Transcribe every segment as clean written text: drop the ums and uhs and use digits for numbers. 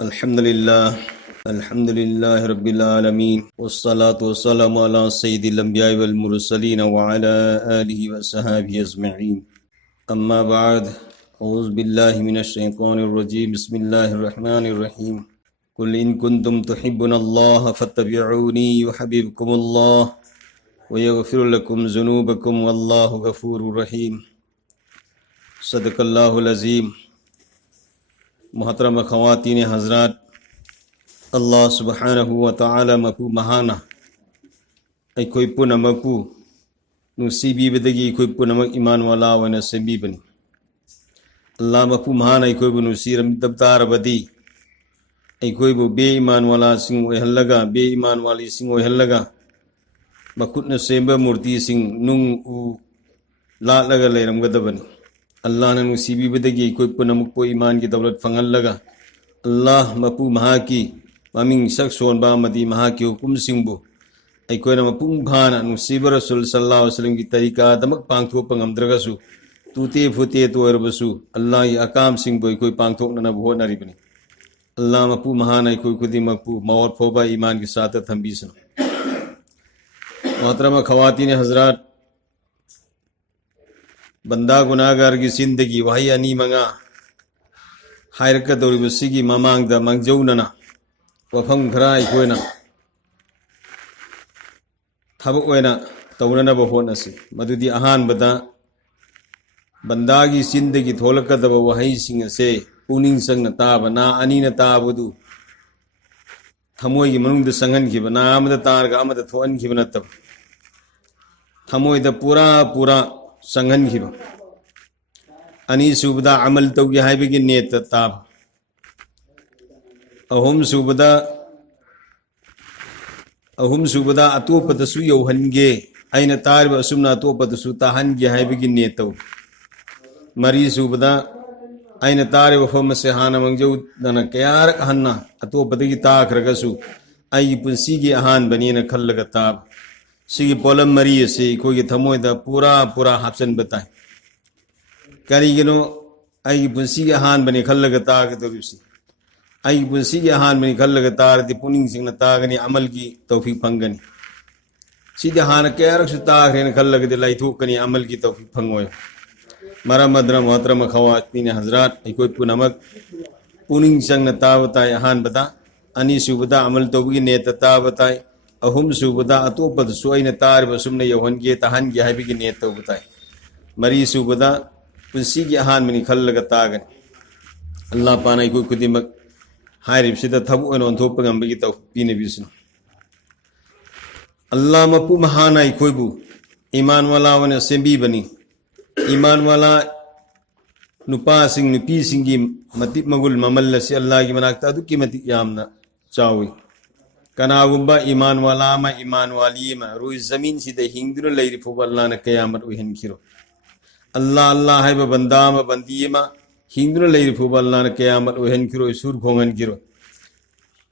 अल्हम्दुलिल्लाह रब्बिल आलमीन वस्सलातु वस्सलामु अला सय्यिदिल अंबिया'i वल मुरसलीन व अला आलिहि व सहाबिहि अजमईन। अम्मा बाद, औज़ु बिल्लाहि मिनश शैतानिर रजीम। बिस्मिल्लाहिर रहमानिर रहीम। कुल इन कुंतुम तुहिब्बुनल्लाह फत्तबिऊनी युहब्बिबकुमुल्लाह व यगफिर लकुम ज़ुनूबकुम वल्लाहु गफूरुर रहीम। सदक़ल्लाहुल अज़ीम। मोहतरम ख़वातीन हज़रात, अल्लाह सुब्हानहु व तआला मपू महाना अखोई पुनमकू नुसीबीबदगी अखोई पुनमक ईमान वाला वना सेंबीबनी। अल्लाह मपू महाना अखोई नुसीरमदबतारबदी अखोई बे ईमान वाला सिंह ओहल्लगा बे ईमान वाली सिंह ओहल्लगा मखुतना सेंबा मूर्ति सिंह नुंग उ लालगा लेरमगदबनी। अल्लाह ने नुसीबीबदगी अखोई पुनमक पो ईमान की दौलत फंगल्लगा अल्लाह मपू महा की ममिंग सक सोनबा मदी महा की हुकुम सिंबु अखोइना मपुंग भाना नुसीब रसूल सल्लल्लाहु अलैहि वसल्लम की तरीका दमक पांगथोप ngамद्रगसु तूते फुते तोरबसु अल्लाह की अकाम सिंबु अखोइ पांगथोकना होनरिबनी। अल्लाह मपू महाना अखोइ खुदी मपू मौत फोबा ईमान की साथ थंबीसनु। मोहतरमा ख़वातीन हज़रात, बंदा गुनाहगार की जिंदगी वही अनी मंगा हायरकदौरिबसिगी ममांगदा मंगजौनना वफम खरा अखोइना थबक ओइना तौननबा होनसि। मदुदी अहानबदा बंदागी जिंदगी थोलकदबा वहैसिंग असे पुनिंग संगना ताबा ना अनीना ताबदु थमोइगी मनुंगदा संगनखिबा ना अमदा तारगा अमदा थोअनखिबा नत्तबा थमोइदा पूरा संगनखिबा। अनी सुबदा अमल तौगी हाइबगी नेत ताब। अहुम सुबदा अतोपदसु यौहनगे अइना तारिबा असुमना अतोपदसु ताहनगे हाइबगी नेत तौ। मरी सुबदा अइना तारिबा फमसे हाना मंगजौदना कयारक हन्ना अतोपदगी ताखरगसु अइगी पुंसिगी अहानबनीना खल्लगा ताब। सिगी पोलम मरी असे अखोइगी थमोइदा पूरा हापसन बताए करिगिनो अइगी पुंसिगी अहानबनी खल्लगा तागदौरिबसि अइगी पुंसिगी अहानबनी खल्लगा तारदि पुनिंग सिंगना तागनी अमल की तौफीक फंगनी। सिदी हाना कयारकसु ताखरेना खल्लगदि लाइथोकनी अमल की तौफीक फंगोय। मरमद्र मोहतरम ख़वातीन हज़रात, अखोइ पुनमक पुनिंग संगना ताबताय अहानबदा अनी सुबदा अमल तौबगी नेत ताबताय अहुम सुबदा अतोपदसु अइना तारिबा असुमना यौहनगे ताहनगे हाइबगी नेत तौबताय मरी सुबदा पुंसिगी अहानबनी खल्लगा तागनी। अल्लाह पाना अखोइ खुदिमक हाइरिबसिदा थबक ओइना ओंथोकपा ngambagi तौफीक पीनबिसनु। अल्लाह मपू महाना अखोइबु ईमान वाला वना सेंबीबनी। ईमान वाला नुपासिंग नुपीसिंगी मतिक मगुल ममल असे अल्लाह की मनाक्ता अदुक्की मतिक यामना चावी। कनागुंबा ईमान वाला मा ईमान वाली मा रुई जमीन सिदा हिंगदुना लैरिफुबा अल्लाह ने कयामत उहनखिरो। अल्लाह हाइबा बंदा मा बंदी मा हिंगदुना लैरिफुबा अल्लाह ने कयामत उहनखिरो सुर खोंगनखिरो।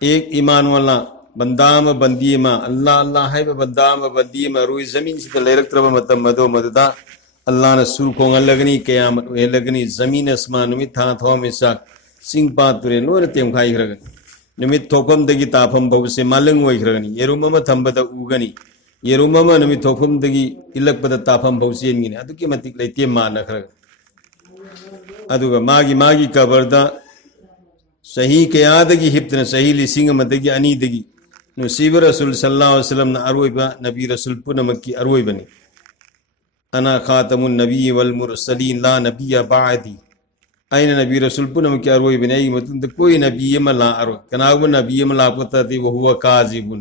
एक ईमान वाला बंदा मा बंदी मा अल्लाह हाइबा बंदा मा बंदी मा रुई जमीन सिदा लैरक्तरबा मतम मदो मददा अल्लाह ने सुर खोंगलगनी कयामत उहलगनी। जमीन आसमान नुमित था थोमिसा सिंग पातुरे लोन तेमखाइखरगनी। नुमित थोफमदगी ताफम भौसे मालंग ओइखरगनी। येरुम अमा थंबदा उगनी येरुम अमा नुमित थोफमदगी इलकपदा ताफम भौसेनगिनी अदुकी मतिक लैते मानखरगनी। अदुगा मागी कबरदा सही कयादगी हिप्तना सही लिसिंग मदगी अनीदगी नुसीब रसूल सल्लल्लाहु अलैहि वसल्लम ना अरोइबा नबी रसूल पुनमक्की अरोइबनी। अना खातमुन नबी वल मुरसलीन ला नबिया बादी अइना नबी रसूल पुनमक्की अरोइबनी अइगी मतुंद कोई नबी अमा ला अरो कनागुब नबी अमा लापताति वहुवा काजिबुन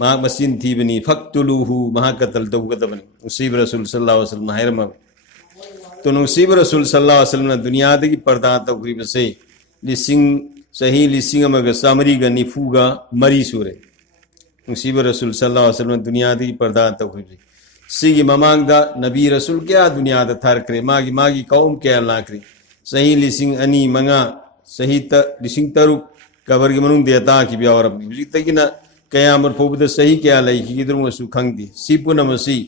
मा मसिन थीबनी फक्तुलुहु महा कतल तौगदबनी। नुसीब रसूल सल्लल्लाहु अलैहि वसल्लम हायरमा तो नुसीब रसूल सल्लल्लाहु अलैहि वसल्लम दुनियादगी पर्दा तौगरिबसे लिसिंग सही लिसिंग अमगा सामरीगा निफुगा मरी सूरे। नुसीब रसूल सल्लल्लाहु अलैहि वसल्लम दुनियादगी पर्दा तौगरिबसे सिगी ममांगदा नबी रसूल क्या दुनियादा थरकरे मागी कौम क्या लाकरे सही लिसिंग अनी मंगा सही लिसिंग तरुक कबर के मनुंग देता की ब्यावर अपनी हुजी तकिना कयामत फोबदा सही क्या लैखी गिदरुमसु खंगदी सिपुनमसी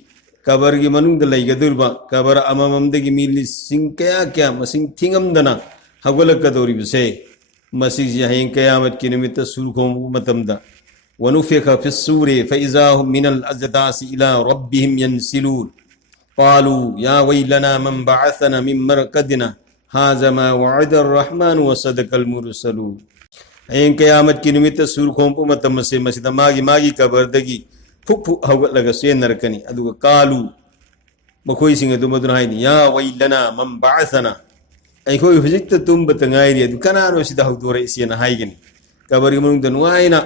कबर की मनुंग लैगदुरबा कबर अमममदगी मी लिसिंग क्या मसिंग थिंगमदना हगोलकदौरिबसे मसीजी हयें कयामत की निमित्त सूर खोंबु मतमदा वनुफिख फिस्सूरि फइज़ाहुम मिनल अज़दासि इला रब्बिहिम यंसिलून क़ालू या वैलना मन बअसना मिन मरक़दिना हाज़ा मा वअदा अर्रहमान व सदक़ल मुरसलून हयें कयामत की निमित्त सूर खोंबु मतम से मसिदा मागी कबरदगी फुक फुक हौगलगा सेनरकनी अदुगा कालू मखोइसिंग अदु मदुना हाइनी या वैलना मन बअसना अखोई हुजिक तुम्ब तंगाइरी अदु कनानो सिदा हौदोरे इसिना हाइगनी कबरगी मनुंग नुआइना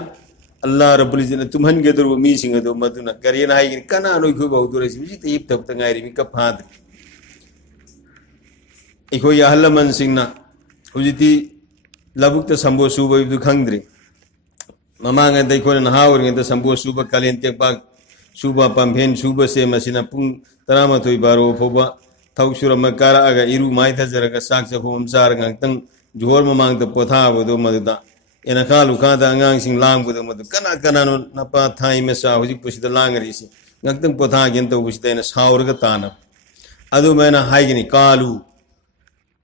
अल्लाह रब्बुल इज्जत तुम्हनगेदरु मीसिंग अदु मदुना करियना हाइगनी कनानो इखोई हौदोरे हुजिक हिप तब तंगाइरी मिका फाद इखोई अहलमन सिंगना हुजिति लबुक संबो सुब इदु खंगद्रे ममांग दैखोन नहावरंग संबो सुब कालेन तेपाक सुब पंफेन सुब से मसिना पुंग तरामथोई बारो फोबा थौसुर मकारा अगा इरु माइथजरगा साक चखोम चारगा तंग जोर ममांग पोथाबदो मदुदा एना खालु खादा अंगांसिंग लांगबदो मदु कना कनानो नपा Thai मेसा हुजिक पुसिदा लांगरिसि ngaktung potha gen to busita saurga tana adu mena haigini kalu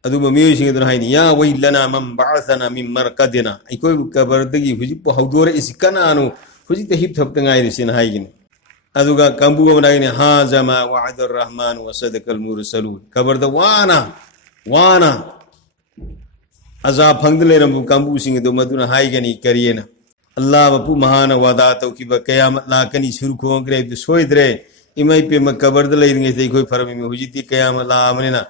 adu music adu haini ya wailana man ba'athana min marqadina ikoi kabardagi huji po hawdore isikana anu huji te hip thap tangai risin haigini aduga kambu gomnaini ha jama wa'ada ar-rahman wa sadaqal mursalun kabarda wana azab phangdle rambu kambu sing adu maduna haigani kariyena Allah bapu mahana wada to ki ba qiyamat la kani shuru ko gre du soidre imai pe makabardle iringe te koi farami me hujiti qiyamat la amrina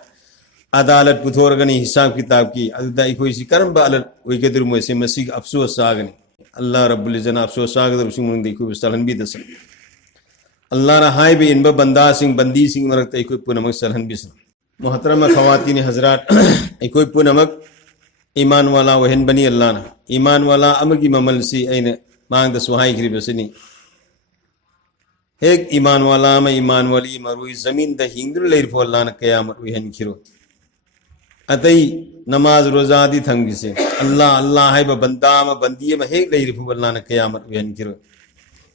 अदालत पुथोरगनी हिसाब किताब की अदा इकोई सी करम बालत ओई के दुरमो से मसी अफसोस सागनी अल्लाह रब्बुल इज्जत अफसोस सागद रुसुम मुंदी को सलहन भी दस अल्लाह ना हाय बे इनबा बंदा सिंह बंदी सिंह मरक ते कोई पुनमक सलहन भी मोहतरम खवातीन हजरात इकोई पुनमक ईमान वाला वहन बनी अल्लाह ना ईमान वाला अमगी ममल सी ऐन मांग द सुहाई खरी बसनी एक ईमान वाला में ईमान वाली मरुई जमीन द हिंदुर लेर फो अल्लाह ना कयामत वहन खिरो अतई नमाज रोजा दी थंगी से अल्लाह अल्लाह है बंदा में बंदी में हेक ले रिफु अल्लाह ने क़यामत वेन किरो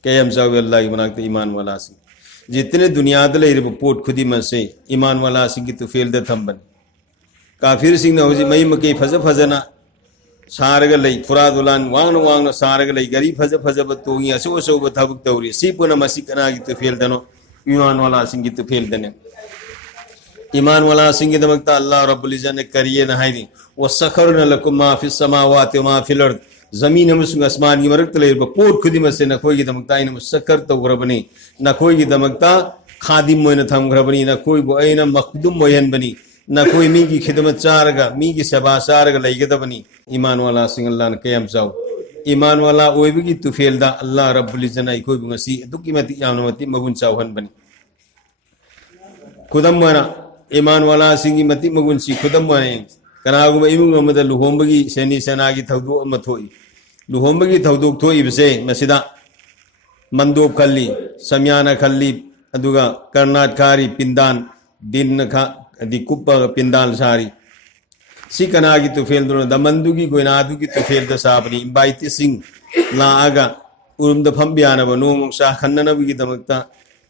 कयम जावे अल्लाह की बनाते ईमान वाला से जितने दुनिया दले रिफु पोट खुदी में से ईमान वाला से की तो फेल दे थंबन काफिर सिंह ने होजी मई मके फज फजना सारग लई फुरादुलान वांग सारग लई गरी फज बतोगी असो असो बथबक तौरी सी पुन मसी कना की तो फेल दनो ईमान वाला सिंह की तो फेल दने ईमान वाला सिंह दमकता अल्लाह रब्बुल इज्जत ने करिए न हाइनी व सखरना लकुम मा फिस समावाति व मा फिल अर्द जमीन मुसंग आसमान की मरक तले पोट खुदी मसे न कोई की दमकता इन मुसक्कर तो ग्रबनी न कोई की दमकता खादिम मोइन थम ग्रबनी न कोई बो ऐन मखदुम मोयन बनी न कोई मी की खिदमत चारगा मी की सेवा चारगा लईगद बनी ईमान वाला सिंह अल्लाह ने कयम जाओ ईमान वाला ओइबी की तुफेलदा अल्लाह रब्बुल इज्जत ने कोई ngasi दुकी मति यामनमति मगुन चावहन बनी खुदम मना ईमान वाला सिंगी मति मगुन सी खुदम मने कनागुम इमुंग अमद लुहोंबगी सेनी सेनागी थौदो अम थोई लुहोंबगी थौदोक थोइबसे मसिदा मंदोब खल्ली समयाना खल्ली अदुगा कर्नाट खारी पिंदान दिन खा दि कुप्पा पिंदान सारी सी कनागी तो फेल दो दमंदुगी गोइनादुगी तो फेल द साबनी बाइति सिंग लागा उरुम द फंबियाना बनो सा खन्ननबगी दमकता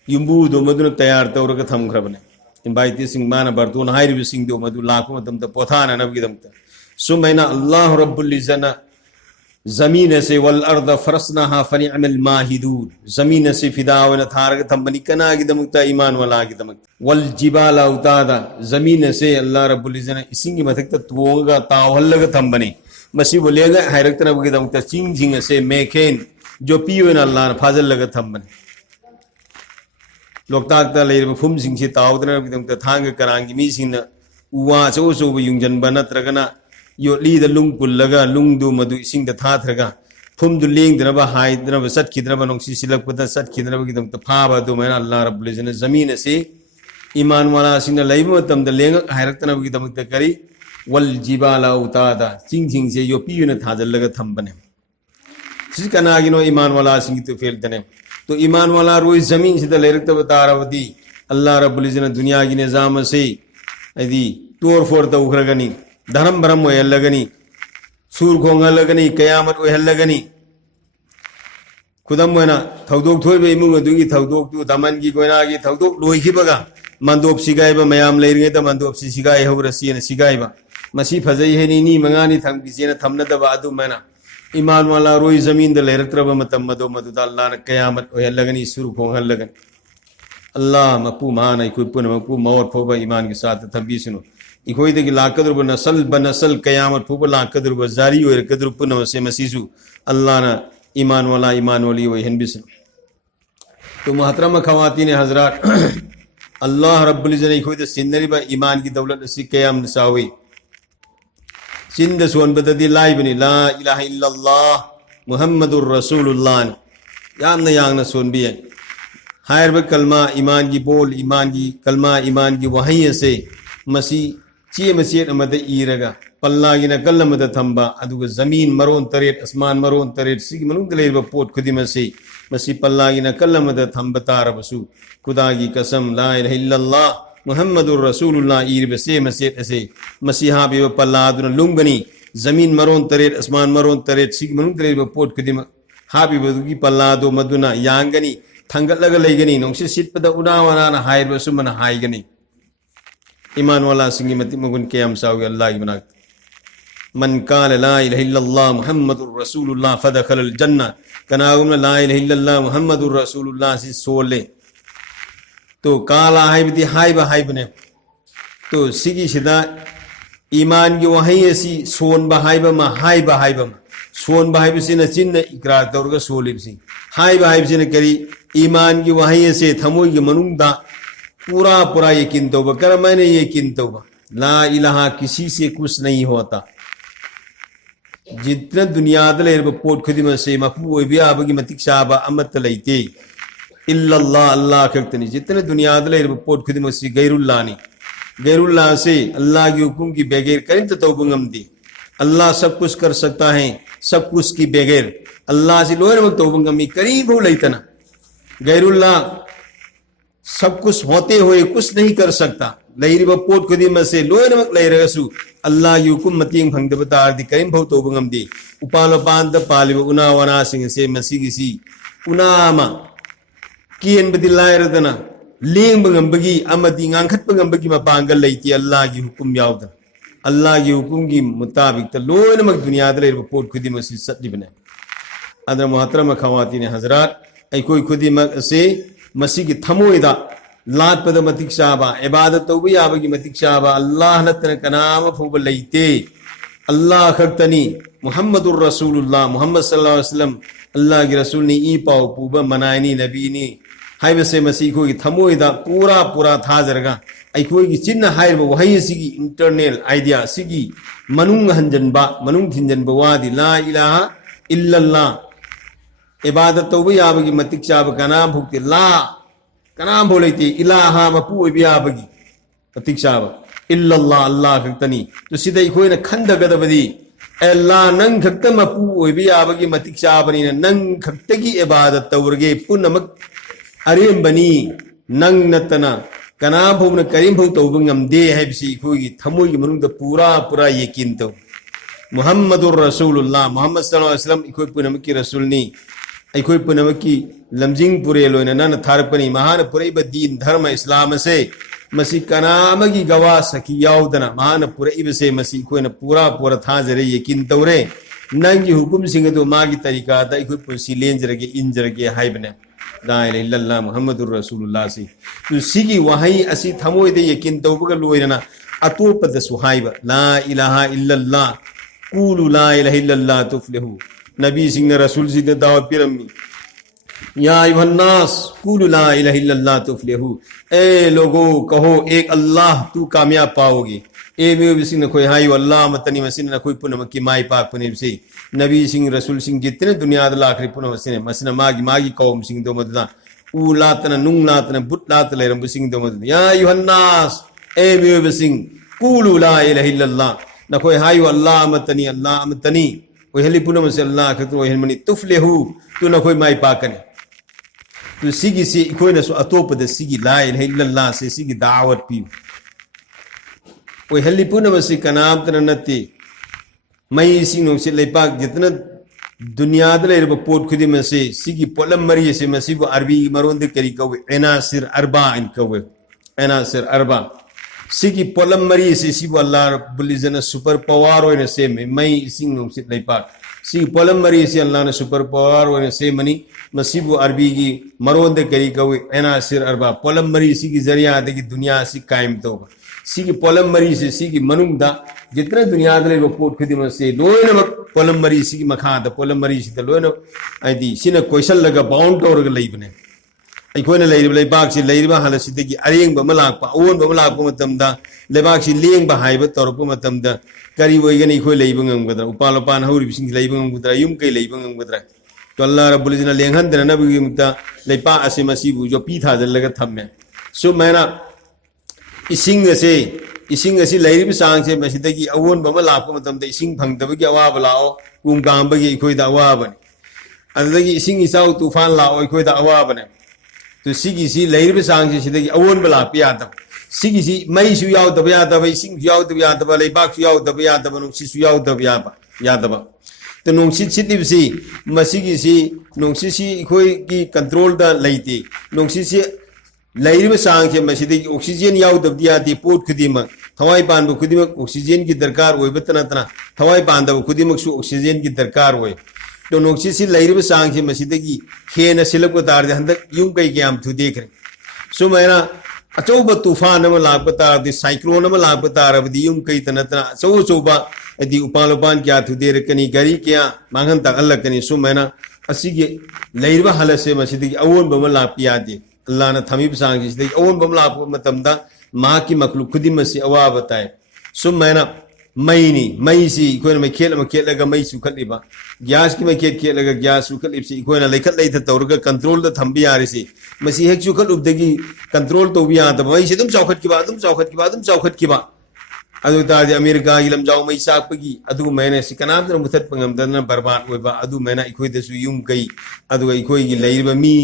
युंबू दो मदुन तैयार तौरग थमखरबने इनबाइती सिंह माना बर्तून हाइरिबि सिंह दो मधु लाखों मतम पोथाना नबगिदमता सुमैना अल्लाह रब्बुल इज्जत जमीन से वल अर्द फरसनाहा फनिअमल माहिदून जमीन से फिदावन थारग थंबनी कनागिदमता ईमान वलागिदमता वल जिबाल औतादा जमीन से अल्लाह रब्बुल इज्जत इसिंगी मथकता तुओंगा तावहल्लग थंबनी मसी बोलेगा हाइरक्ता नबगिदमता चिंग जिंग से मेखेन जो पियोन अल्लाह फाजल थंबनी लोकताकता लेरब फुम सिंगसे तावदना बिदमता थांग करांगी मी सिंग उवा चो चो युंजनबा नत्रगना योलीद लुंग पुल्लगा लुंगदु मधु इसिंग द थाथरगा फुम दु लेंगदनबा हाइदनबा सटखिदनबा नोंसी सिलकपदा सटखिदनबा गिदमता फाबा दो मैना अल्लाह रब्बुल इज्जत जमीन से ईमान वाला सिंग लैब मतम द लेंग हाइरक्तना गिदमता करी वल जिबाला उतादा चिंग चिंग से यो पियुना थाजलगा थंबने सिस कनागिनो ईमान वाला सिंग तो फेलतने तो ईमान वाला रोई जमीन से लेरक बता रही अल्लाह रब्बुल इज्जत दुनिया की निज़ाम से यदि तोड़ फोड़ तो उखरगनी धर्म भरम वहलगनी सूर खोंगलगनी कयामत वहलगनी खुदम वना थौदोक थोइबे इमुंग अदुगी थौदोक तु दमन की गोइना की थौदोक लोइखिबगा मंदोप सिगाइबा मयाम लेरिंगे त मंदोप सिगाइ हौरसी न सिगाइबा मसी फजई है नी मंगानी थम किसी ने थमना दबा अदु मैना ईमान वाला रोई जमीन दे लेरत्रब मतम मदो मदुदा अल्लाह ने कयामत ओह लगनी शुरू हो लगन अल्लाह मपू मान कोई पुन मपू मौत फोबा ईमान के साथ थबी सुनो इकोई दे लाकदर ब नसल ब नसल कयामत फोबा लाकदर ब जारी हो कदर पुन से मसीसु अल्लाह ना ईमान वाली वो हनबिस तो मोहतरम खवातीन हजरात अल्लाह रब्बुल इज्जत इकोई दे सिंदरी ब ईमान की दौलत सी कयाम नसावी सिंध सोन बददी लाई बनी ला इलाहा इल्लल्लाह मुहम्मदुर रसूलुल्लाह याम यांग न सोन भी है हायर कलमा ईमान की बोल ईमान की कलमा ईमान की वही से मसी चे मसीत अमद ईरगा पल्ला की नकल मद थंबा अदुग जमीन मरोन तरेट आसमान मरोन तरेट सिग मनुंग लेब पोट खुदी मसी मसी पल्ला की नकल मद थंब तारबसु खुदा की कसम ला इलाहा इल्लल्लाह मुहम्मदुर रसूलुल्लाह ईर बसे मसीत ऐसे मसीहा बे पल्ला दुन लुंगनी जमीन मरोन तरेट आसमान मरोन तरेट सिग मनुंग लेब पोट खुदी हाबी बदुगी पल्ला दो मदुना यांगनी थंगलग लेगनी नोंसे सिटपद उनावना हाइबसु मन हाइगनी ईमान वाला सिंगी मति मगुन कयाम सावी अल्लाह की बना मन काल ला इलाहा इल्लल्लाह मुहम्मदुर रसूलुल्लाह फदखलल जन्नह कनागुम ला इलाहा इल्लल्लाह मुहम्मदुर रसूलुल्लाह से सोले तो काला हाइबती हाइबने तो सिगी सिदा ईमान की वही ऐसी सोन बहाइबमा हाइबमा सोन बहाइबसिन चिन्ह इकरार तौरगा सोलिबसी हाइबसिन करी ईमान की वही से थमोई के मनुंदा पूरा पूरा यकीन तौबा कर मैंने यकीन तौबा ला इलाहा किसी से कुछ नहीं होता जितना दुनिया दले पोट खुदी में से मफू भी आबगी मतिक शाबा अमत लेते इल्लल्लाह अल्लाह खक्तनी जितने दुनिया दले पोट खुदी में से गैरुल्लाह से अल्लाह के हुक्म की बगैर करें तो तौबंगम दी अल्लाह सब कुछ कर सकता है सब कुछ की बगैर अल्लाह से लोहर वक्त तौबंगमी करीब हो लेतना गैरुल्लाह सब कुछ होते हुए कुछ नहीं कर सकता लहरी व पोट खुदी में से लोहर वक्त लहरसु अल्लाह की हुक्म मतिंग भंग बतार दी करीम भव तौबंगम दी उपालो पांत पालिब उना वना सिंह से मसीगिसी उनामा कियन बदिलायरदना लेंग बंगबगी अमदी गांखत बंगबगी मपांगल लेती अल्लाह की हुक्म यावद अल्लाह की हुक्म की मुताबिक तो लोहर मक दुनिया दले पोट खुदी में से सत्ती बने अदर मोहतरम खवातीन हजरात कोई खुदी से मसी की थमोइदा लात पद मतिक शाबा इबादत तौबा याबगी मतिक शाबा अल्लाह नतन कनाम फुब लेते अल्लाह खक्तनी मुहम्मदुर रसूलुल्लाह मुहम्मद सल्लल्लाहु अलैहि वसल्लम अल्लाह की रसूल ने ई पाओ पूबा मनायनी नबी ने हाइब से मसी को की थमोइदा पूरा था जरगा कोई की चिन्ह हाइब वही सिगी इंटरनल आइडिया सिगी मनुंग हंजनबा मनुंग थिंजनबा वादी ला इलाहा इल्लल्लाह इबादत तौबा याबगी मतिक शाब कनाम भुक्ति ला कनाम बोलेती इलाहा मपू याबगी मतिक शाब इल्लल्लाह अल्लाह खक्तनी तो सीधा कोई न खंड गदबदी अल्लाह नंग खक्त मपू याबगी मतिक शाबनी नंग खक्तगी इबादत तौरगे पुनमक अरेम बनी नंग नतना कनाम भुन करीम भु तौबंगम दे है बिसी कोई थमोई मनुंग पूरा यकीन तो मुहम्मदुर रसूलुल्लाह मुहम्मद सल्लल्लाहु अलैहि वसल्लम कोई पुनमकी रसूलनी अखोई पुनमकी लमजिंग पुरे लोइना नन थारपनी महान पुरैब दीन धर्म इस्लाम से मसी कनामगी गवा सकी याउदना महान पुरैब से मसी कोई पूरा था जरे यकीन तौरे नंगी हुकुम सिंह तो मागी तरीका दा अखोई पुसी लेंजरगे इंजरगे हाइबने ला इलाहा इल्लल्लाह मुहम्मदुर रसूलुल्लाह सी तो सिगी वही असि थमोइदे यकीन तौबगा लोइना अतोपद सुहाइबा ला इलाहा इल्लल्लाह कूलु ला इलाहा इल्लल्लाह तुफ्लिहु नबी सिंह ने रसूल सिंह ने दावत पिरमी या अय्युहन्नास कुलु ला इलाहा इल्लल्लाह तुफ्लिहु ए लोगो कहो एक अल्लाह तू कामयाब पाओगे ए में सिंह ने कोई हाई अल्लाह मतनी मसीन ने कोई पुनम की माई पाक पुने से नबी सिंह रसूल सिंह जितने दुनिया द आखिरी पुनम मसीन मसीन मागी कौम सिंह दो मदना उ लातन नुंग लातन बुत लात लेरम सिंह दो मदना या अय्युहन्नास ए में सिंह कुलु ला इलाहा इल्लल्लाह न कोई हाई अल्लाह मतनी वही पुनम से अल्लाह खतु वही मनी तुफ्लिहु तू न कोई माई पाकने तो सिगी से कोई न सो अतोपद सिगी ला इलाहा इल्लल्लाह से सिगी दावत पी वही पुनम से कनाम तना नते मई सिंह से लेपाक जितना दुनिया दले पोट खुदी में से सिगी पोलम मरी से मसीबो अरबी मरोंद करी कवे एनासिर अरबा इन कवे एनासिर अरबा सिगी पोलम मरी से सिबु अल्लाह रब्बुल इज्जत ने सुपर पावर होने से में मई इसिंग नुंसित लेपाक सिगी पोलम मरी से अल्लाह ने सुपर पावर होने से मनी मसीबु अरबी की मरोंद करी कवे एना सिर अरबा पोलम मरी सिगी जरिया आदि की दुनिया सी कायम तो सिगी पोलम मरी से सिगी मनुंदा जितने दुनिया दले वो पोट खुदी में से लोए न पोलम मरी सिगी मखा द पोलम मरी से लोए न आदि सिना क्वेश्चन लगा बाउंड और लई बने अखोन लेबाक से लेबा हालसिदगी अरेंग लाप अवोन लाप लेबाक से लेंब हाइब तौरप करी ओइगन अखोय लेबंगद्रा उपाल उपान हौरिबिसिंग लेबंगद्रा युम कई लेबंगद्रा तो अल्लाह रब्बुल इज्जत लेंहनदनबगिमुक्ता लेपा असे मसीबु जो पी थाजलगा थम्मे सो मैना इसिंग असे लेरिब सांग से मसिदगी अवोन बम लाप मतमदा इसिंग फंगदबगी अवाब लाओ कुम गांबगी अखोयदा अवाबने अदगी इसिंग इसाउ तूफान लाओ अखोयदा अवाबने तो सिगी लेरिब सांग से अवोन लाप यादब सिगी मई यादब यादब इसिंग यादब यादब लेबाक यादब यादब नुंसी यादब यादब तो नुंसी सिटिबसी मसिगी नुंसी अखोय की कंट्रोल दा लेते नुंसी लेरिब सांग से मसिदगी ऑक्सीजन यादब यादे पोट खुदिमक थवाई पानब खुदिमक ऑक्सीजन की दरकार होइबत नतना थवाई पानदब खुदिमकसु ऑक्सीजन की दरकार होय तो नोक्सी लेरिब सांग से मसिदगी हेन सिलप तारदे हंदक युम कई क्या थु देख रहे सो मैना अचौब तूफान लाप तारदे साइक्लोन लाप तारबदी युम कई तनतना अचौ अचौब अदी उपान उपान क्या थु देरकनी गरी क्या मांगन तकलकनी सो मैना असिगे लेरिब हलसे मसिदगी अवोन बम लाप यादे अल्लाह न थमीब सांग से अवोन बम लाप मतमदा मा की मखलूक खुदिमसी अवाब ताय सो मैना मईनी मई से अखोन मखेलगा मई सुखलीबा गैस की मखेल खेलगा गैस सुखलीबसी अखोन लेखत लेथ तौरगा कंट्रोल द थंबी यारिसी मसी हेक सुखलुबदगी कंट्रोल तौबी यादब मई से चौखटकिबा अदु तादि अमेरिका की लमजाव मई साकपगी अदु मैंने सिकनाम मुथत पंगमदन बर्बाद होइबा अदु मैंने अखोयदसु युम कई अदु अखोयगी लेरिबा मी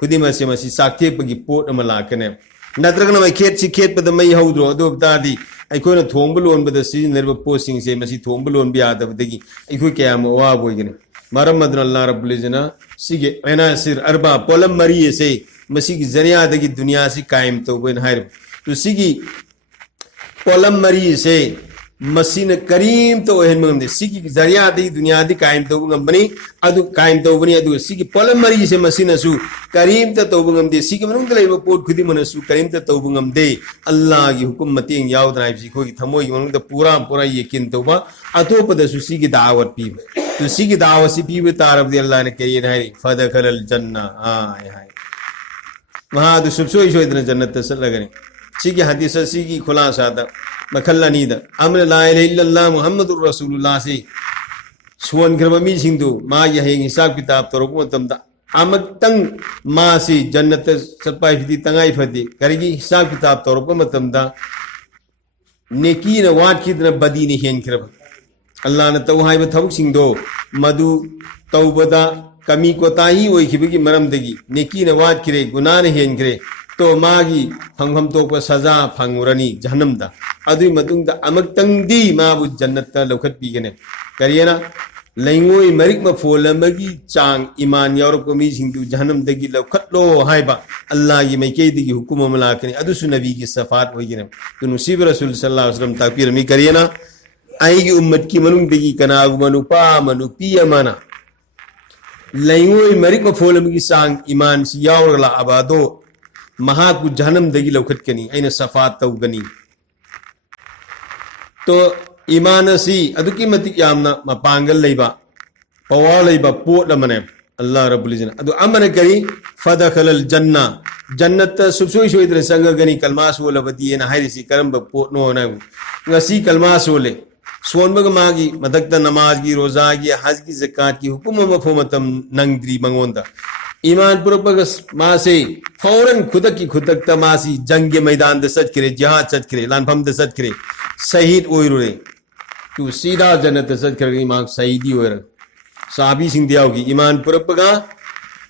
खुदिमसे मसी साक्तेपगी पोट अमा लाकने नत्रगन मई खेत पद मई हौद्रो अदु तादि अखोन थोंब लोनबद सिजनरब पोसिंग से मसी थोंब लोनब यादबदगी अखोय कयाम अवाब होइगने मरम मदन अल्लाह रब्बुल इज्जत सिगे एना सिर अरबा पोलम मरी से मसी की जरियादगी दुनिया से कायम तौबन हायर तो सिगी पोलम मरी से मसीन करीम तो ओहनमंदे सिगी जरियादगी दुनिया दी कायम तौबंगमबनी अदु कायम तौबनी अदु सिगी पोलम मरी से मसीनसु करीम त तौबंगमदे सिगी मनुंग लेबा पोट खुदी मनसु करीम त तौबंगमदे अल्लाह की हुकुम मतेंग यावदना बिसी खोगी थमोई मनुंग पूरा यकीन तौबा अतोपदसु सिगी दावत पीब तो सिगी दावत से पीब तारब दे अल्लाह ने कही है फदखलल जन्ना आय हाय वहां तो सुबसोई सोइदन जन्नत तसलगने सिगी हदीस सिगी खुलासा दा मखल्लानीद अमर ला इलाहा इल्लल्लाह मुहम्मदुर रसूलुल्लाह से सोन ग्रमी सिंधु मा यहेंग हिसाब किताब तौरप मतमदा अमक्तंग मा से जन्नत सत्पाई फिदी तंगाई फदी करेगी हिसाब किताब तौरप मतमदा नेकी न वाट किदन बदी ने हेन खरब अल्लाह न तौ हाइब थबुक सिंधो मधु तौबदा कमी कोताही ओइखिबगी मरमदगी नेकी न वाट किरे गुनाह न हेन खरे तो मागी फंगफम तोप सजा फंगुरनी जहन्नमदा अदुई मतुंगदा अमक्तंगदी माबु जन्नत लौखत पीगने करियना लैंगोई मरिक मफोलमगी चांग ईमान यावरप मी सिंधु जहन्नमदगी लौखत लो हाइबा अल्लाह की मैकेदगी हुकुम मलाकने अदुसु नबी की सफात होइगने तो नसीब रसूल सल्लल्लाहु अलैहि वसल्लम ताकबीर मी करियना आईगी उम्मत की मनुंगदगी कनागु मनुपा मनुपी अमाना लैंगोई मरिक मफोलमगी चांग ईमान सि यावरला अबादो महाकु जहनम दगी लौखटकनी अइना सफात तौगनी तो ईमान असी अदुकी मतिक यामना मपांगल लेबा पवार लेबा पोट अमने अल्लाह रब्बुल इज्जत अदु अमने करी फदखलल जन्ना जन्नत सुबसोई सोइद्र संगगनी कलमा सोलबदी एना हाइरिसी करम पोट नो ना ngasi कलमा सोले सोनबग मागी मदकता नमाज की रोजा की हज की ज़कात की हुकुम मफहमतम नंगद्री मंगोंदा ईमान पुरपग मासे फौरन खुदक की खुदक तमासी जंग के मैदान दे सच करे जहाज सच करे लानफम दे सच करे शहीद ओइरुरे तू सीधा जन्नत सच करे ईमान शहीदी ओइर साहबी सिंह दियाओगी ईमान पुरपगा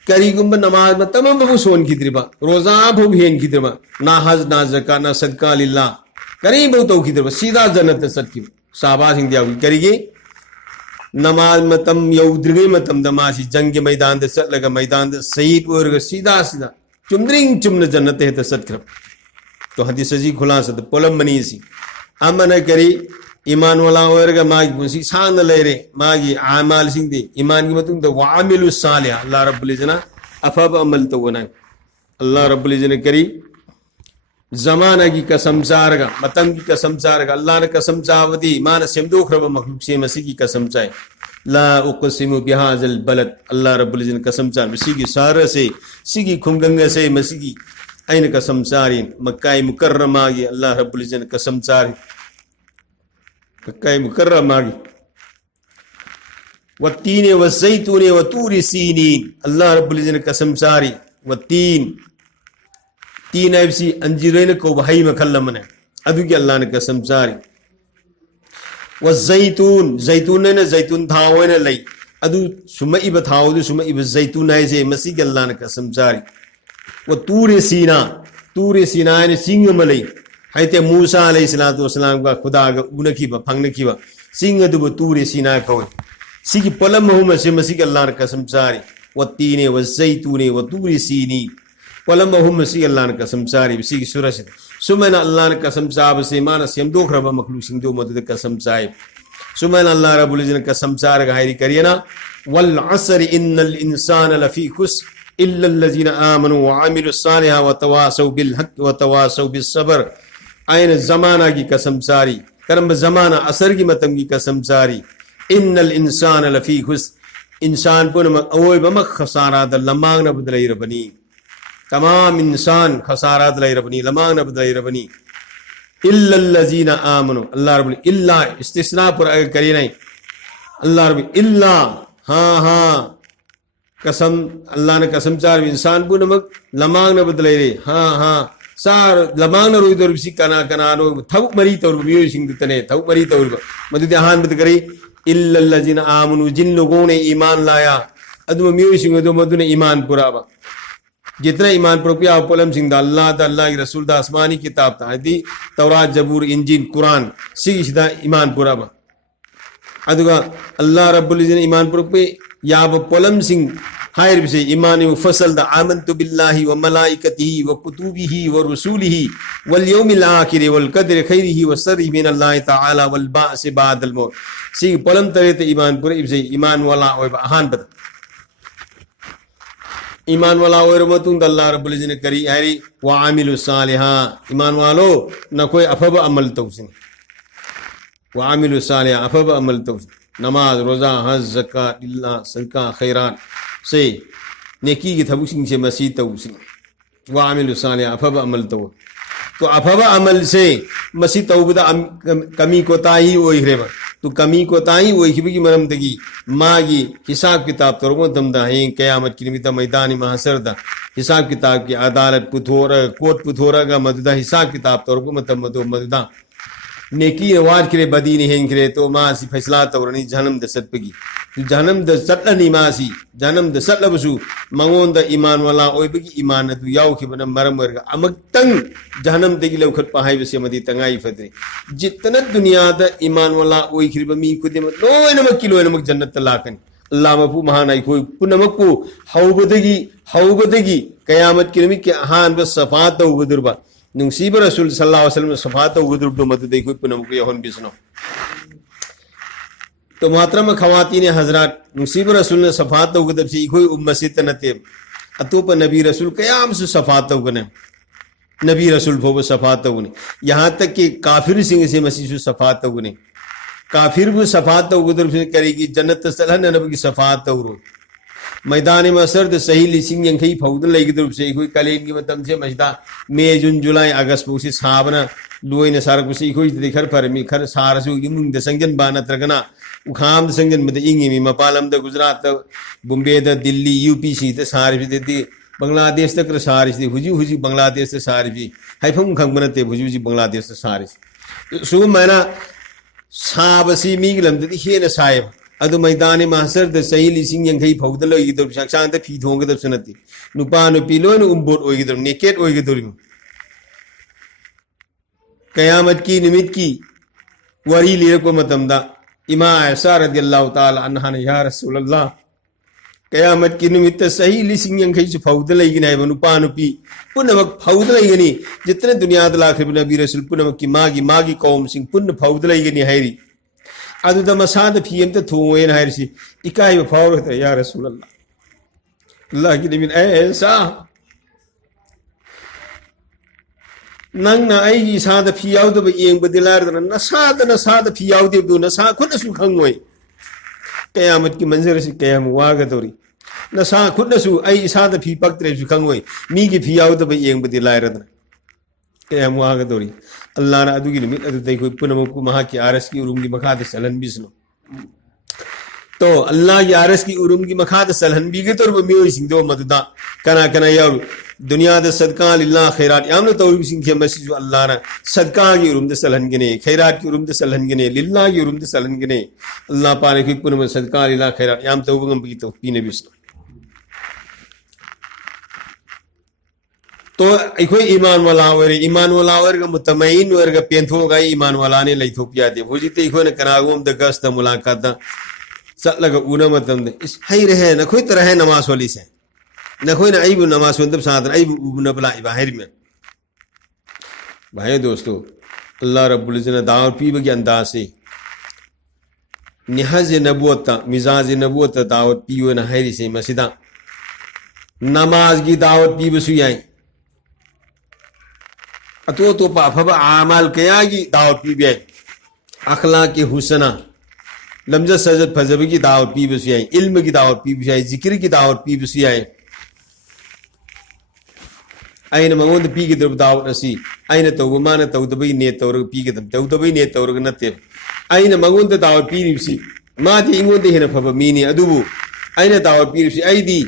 करी गुंब नमाज में तमाम बबू सोन की द्रिबा रोजा भू हेन की द्रिबा ना हज ना ज़कात ना सदका लिल्लाह करी बहु तो की द्रिबा सीधा जन्नत सच की साहबा सिंह दियाओगी करीगे नमाज मतम यौद्रिगे मतम दमासी जंग के मैदान दे सटलगा मैदान दे शहीद ओरगा सीधा सीधा चुमद्रिंग चुमन जन्नत है तसत कर तो हदीस जी खुलासा तो पोलम बनी सी अमन करी ईमान वाला होएगा मागी पुंसी सांग लेरे मागी आमाल सिंह दे ईमान की मतुंग तो वामिलु सालिह अल्लाह रब्बुल इज़्ज़त अफब अमल तो वना अल्लाह रब्बुल इज़्ज़त करी जमाना की कसम चारगा मतम की कसम चारगा अल्लाह ने कसम चावदी मान सेमदो खरब मखलूक से मसी की कसम चाय ला उक़सिमु बिहाज़ल बलद अल्लाह रब्बुल इज़्ज़त कसम चार मसी की सारा से सिगी खुंगंगा से मसी की आइन कसम चारी मक्का मुकर्रमा की अल्लाह रब्बुल इज़्ज़त कसम चारी मक्का मुकर्रमा की वत्तीन वज़ैतून वतूर सीनीन अल्लाह रब्बुल इज़्ज़त कसम चारी वत्तीन तीन ऐसी अंजीरें को भाई मखल्लम ने अदु की अल्लाह ने कसम चारी वज़ैतून जैतून ने जैतून थाओ ने लई अदु सुम इब थाओ दु सुम इब जैतून है जे मसी के अल्लाह ने कसम चारी वो तूर सीना ने सिंह मलई हाइते मूसा अलैहिस्सलातु वस्सलाम का खुदा का उनकी ब फंगने की ब सिंह दु तूर सीना को सिगी पलम हुम से मसी के अल्लाह ने कसम चारी वत्तीन वज़ैतून वतूर सीनी पलम हुम मसी अल्लाह ने कसम चारी सिगी सूरह से सुमन अल्लाह ने कसम चाब से मान सेम दो खरब मखलूक सिंह दो मदद कसम चाय सुमन अल्लाह रब्बुल इज़्ज़त कसम चार गायरी करिए ना वल असर इन्नल इंसान लफी खुस्र इल्ला अल्लज़ीना आमनु व अमिलुस सालिहात व तवासौ बिल हक़ व तवासौ बिस सब्र आइन जमाना की कसम चारी करम जमाना असर की मतम की कसम चारी इन्नल इंसान लफी खुस्र इंसान पुन ओय बम खसारात लमांग न बदलई रबनी तमाम इंसान खसारात लई रबनी लमांग न बदलई रबनी इल्ला अल्लज़ीना आमनु अल्लाह रब्बुल इल्ला इस्तिस्ना पर अगर करी नहीं अल्लाह रब्बुल इल्ला हाँ कसम अल्लाह ने कसम चार इंसान पुन नमक लमांग न बदलई रे हाँ सार लमांग न रोई दो बिसी कना नो थव मरी तौर मियो सिंह तने थव मरी तौर मदद हान बद करी इल्ला अल्लज़ीना आमनु जिन लोगों ने ईमान लाया अदु मियो सिंह दो मदु ने ईमान पुरावा जितना ईमान प्रोपिया पोलम सिंह दा अल्लाह की रसूल दा आसमानी किताब ता हदी तौरात जबूर इंजील कुरान सिदा ईमान पुरावा अदुगा अल्लाह रब्बुल इज़्ज़त ईमान प्रोपे या पोलम सिंह हायर बिसे ईमान मुफसल दा आमन्तु बिल्लाहि व मलाइकतिहि व कुतुबिहि व रुसूलिहि वल यौमिल आखिर वल कद्र खैरिहि व शर्रिहि मिन अल्लाह तआला वल बाअस बादल मौत सी पोलम तरे ईमान पुरे बिसे ईमान वाला ओय अहान बद ईमान वाला और मतुंग अल्लाह रब्बुल इज़्ज़त ने करी हरी व आमिलु सालिहात ईमान वालो न कोई अफब अमल तौसिन व आमिलु सालिहात अफब अमल तौसिन नमाज रोजा हज ज़कात इल्ला सदका खैरात से नेकी की थबुसिंग से मसी तौसिन व आमिलु सालिहात अफब अमल तो अफब अमल से मसी तौबदा कमी कोताही ओई रे तो कमी कोताही ओई की मरम दगी मागी हिसाब किताब तोरगो दमदा है क़यामत की निमित्त मैदान महशर दा हिसाब किताब की अदालत पुथोरा कोर्ट पुथोरा का मददा हिसाब किताब तोरगो मददा नेकी आवाज करे बदी नहीं करे तो मासी फैसला तौरनी जहनम द सतपगी जहनम द सतलनी मासी जहनम द सतलबसु मंगोन द ईमान वाला ओइबगी ईमान दु याव की बन मरम वर्ग अमक्तंग जहनम दगी लौखत पाहाई बसे मदी तंगाई फदरे जितना दुनिया द ईमान वाला ओइ खिरब मी कुदे लोय नमक किलो नमक जन्नत तलाकन अल्लाह मफु महानाई कोई पुनमक को हौबदगी कयामत की नमी के हान ब सफात उबदुरबा नुसीब रसूल सल्लल्लाहु अलैहि वसल्लम सफात उबदुरब मद दे कोई पुनमक यहोन बिसनो तो मोहतरम खवातीन हजरात नुसीब रसूल ने सफात उगदब से कोई उम्मसित नते अतोप नबी रसूल कयाम से सफात उगने नबी रसूल भो सफात उगने यहाँ तक कि काफिर सिंह से मसीह से सफात उगने काफिर वो सफात उगदब से करेगी जन्नत सलह नबी की सफात उगरो मैदान मसरद सही लिसिंग यंखई फौदन लेगिदुब से कोई कलेन की मतम से मजदा मई जून जुलाई अगस्त मुसी साबना लोइन सारक से कोई दिखर पर मी खर सारसु इमुंग द संजन बाना तरगना उखाम संजन मद इंगी मी मपालम द गुजरात बॉम्बे द दिल्ली यूपी सी द सार भी दे बांग्लादेश तक सार सी हुजी बांग्लादेश से सार भी हाइफम खंगबनते हुजी बांग्लादेश से सार सु मैना साबसी मी लमदि हेन सायब अदु मैदान महशर द सही लिसिंग यंखई फौद लोइगिदब साक्षांत फी थोंगदब सनति नुपा नुपी लोन उम्बोट ओइगिदब नेकेट ओइगिदब कयामत की निमित की वरी लिरको मतमदा इमा ऐसा रदियल्लाहु ताला अन्हा ने या रसूलल्लाह ꯀꯌꯥꯃꯠ ꯀꯤ ꯅꯨꯃꯤꯠꯇ ꯆꯍꯤ ꯂꯤꯁꯤꯡ ꯌꯥꯡꯈꯩꯁꯨ ꯐꯧꯗ ꯂꯩꯒꯅꯤ ꯍꯥꯏꯕ ꯅꯨꯄꯥ ꯅꯨꯄꯤ ꯄꯨꯝꯅꯃꯛ ꯐꯧꯗ ꯂꯩꯒꯅꯤ ꯖꯤꯇꯅ ꯗꯨꯅꯤꯌꯥꯗ ꯂꯥꯛꯈꯤꯕ ꯅꯕꯤ ꯔꯁꯨꯜ ꯄꯨꯝꯅꯃꯛꯀꯤ ꯃꯥꯒꯤ ꯀꯧꯝꯁꯤꯡ ꯄꯨꯟꯅ ꯐꯧꯗ ꯂꯩꯒꯅꯤ ꯍꯥꯏꯔꯤ ꯑꯗꯨꯗ ꯃꯁꯥꯗ ꯐꯤ ꯑꯃꯇ ꯊꯣꯡꯉꯣꯏꯅ ꯍꯥꯏꯔꯤꯁꯤ ꯏꯀꯥꯏꯕ ꯐꯥꯎꯔꯒ ꯌꯥ ꯔꯁꯨꯂꯜlah ꯑꯜꯂꯥꯍꯒꯤ ꯅꯕꯤꯅ ꯁꯥ ꯅꯪꯅ ꯑꯩꯒꯤ ꯏꯁꯥꯗ ꯐꯤ ꯌꯥꯎꯗꯕ ꯌꯦꯡꯕꯗꯤ ꯂꯥꯏꯔꯗꯅ ꯅꯁꯥꯗ ꯐꯤ ꯌꯥꯎꯗꯦꯕꯗꯨ ꯅꯁꯥ ꯈꯨꯠꯅꯁꯨ ꯈꯪꯉꯣꯏ ꯀꯌꯥꯃꯠꯀꯤ ꯃꯟꯖꯔꯁꯤ ꯀꯌꯥꯝ ꯋꯥꯒꯗꯧꯔꯤ ꯅꯁꯥ ꯈꯨꯠꯅꯁꯨ ꯑꯩ ꯏꯁꯥꯗ ꯐꯤ ꯄꯛꯇ꯭ꯔꯦꯁꯨ ꯈꯪꯉꯣꯏ ꯃꯤꯒꯤ ꯐꯤ ꯌꯥꯎꯗꯕ ꯌꯦꯡꯕꯗꯤ ꯂꯥꯏꯔꯗꯅ ꯀꯌꯥꯝ ꯋꯥꯒꯗꯧꯔꯤ ꯑꯜꯂꯥꯍꯅ ꯑꯗꯨꯒꯤ ꯅꯨꯃꯤꯠ ꯑꯗꯨꯗ ꯑꯩꯈꯣꯏ ꯄꯨꯝꯅꯃꯛꯄꯨ ꯃꯍꯥꯛꯀꯤ ꯑꯥꯔꯁꯀꯤ ꯎꯔꯨꯝꯒꯤ ꯃꯈꯥꯗ ꯆꯜꯍꯟꯕꯤꯁꯅꯨ तो अल्लाह की आरस की उरुम की मखाद सलहन भी के तौर पर मियोई सिंह दो मददा कना यार दुनिया दे सदका लिल्लाह खैरात यामन तौर सिंह के मसीह अल्लाह ना सदका की उरुम दे सलहन गने खैरात की उरुम दे सलहन गने लिल्लाह की उरुम दे सलहन गने अल्लाह पाने की पुन में सदका लिल्लाह खैरात याम तो गम भी तो पीने बिस तो इको ईमान वाला वर का मुतमईन वर का पेंथो का ईमान वाला ने लइथोपिया दे होजिते इको ने कनागोम द गस्त मुलाकात चलगा उना मतम इस हई रहे न कोई तरह नमाज वाली से न कोई ना अईबु नमाज वंदब साधन अईबु उबन बला बाहर में भाई दोस्तों अल्लाह रब्बुल इज्जत दाव पीब के अंदाज से निहज नबुवत मिजाज नबुवत दावत पीव न हैरी से मसीदा नमाज की दावत पीब सुयाई अतो तो पाफब आमाल कया की दावत पीबे अखलाक के हुसना लमजत सजत फजब की दावत पीबसु याई इल्म की दावत पीबसु याई जिक्र की दावत पीबसु याई आइन मंगोंद पी की दावत असी आइन तौब मान तौदबई ने तौर पी के तौदबई ने तौर नते आइन मंगोंद दावत पीरिबसि मादि इंगोंद हेन फब मीनी अदुबु आइन दावत पीरिबसि आइदी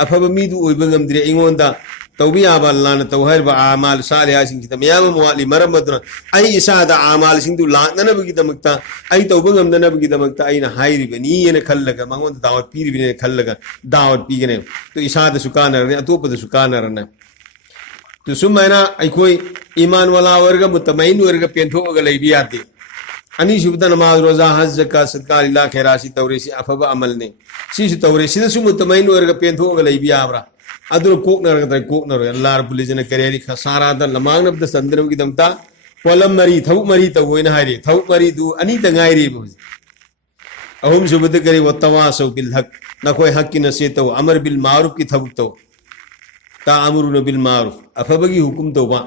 अफब मीदु ओइब ngамद्रे इंगोंदा तौबी आबा अल्लाह ने तौहरब आमाल सालिहा सिंह की तमयाम मुआली मरमदना आई इसादा आमाल सिंह दु लाननबगी दमक्ता आई तौब ngамदनबगी दमक्ता आई न हाइरिबनी ने खल्लगा मंगोंद दावत पीरिबने खल्लगा दावत पीगने तो इसादा सुकानरने अतोपद सुकानरने तो सुमैना अखोई ईमान वाला वर्ग मुतमईन वर्ग पेंथोगा लैबी याते अनि सुबदा नमाज रोजा हज ज़कात सदका लिल्लाह खैरासी तौरेसी अफब अमल ने सीसु तौरेसी सु मुतमईन वर्ग पेंथोगा लैबी आबरा अदुर कोकनर अल्लाह रब्बुल इज्जत ने करेरी खसारा द लमांगनब द संदरब की दमता पोलम मरी थौ मरी त होइना हाइरे थौ मरी दु अनि त गाइरे बु अहुम सुबद करे वतवासौ बिल हक नखोय हक की नसे तो अमर बिल मारूफ की थबुक तो ता अमरुन बिल मारूफ अफबगी हुकुम तो बा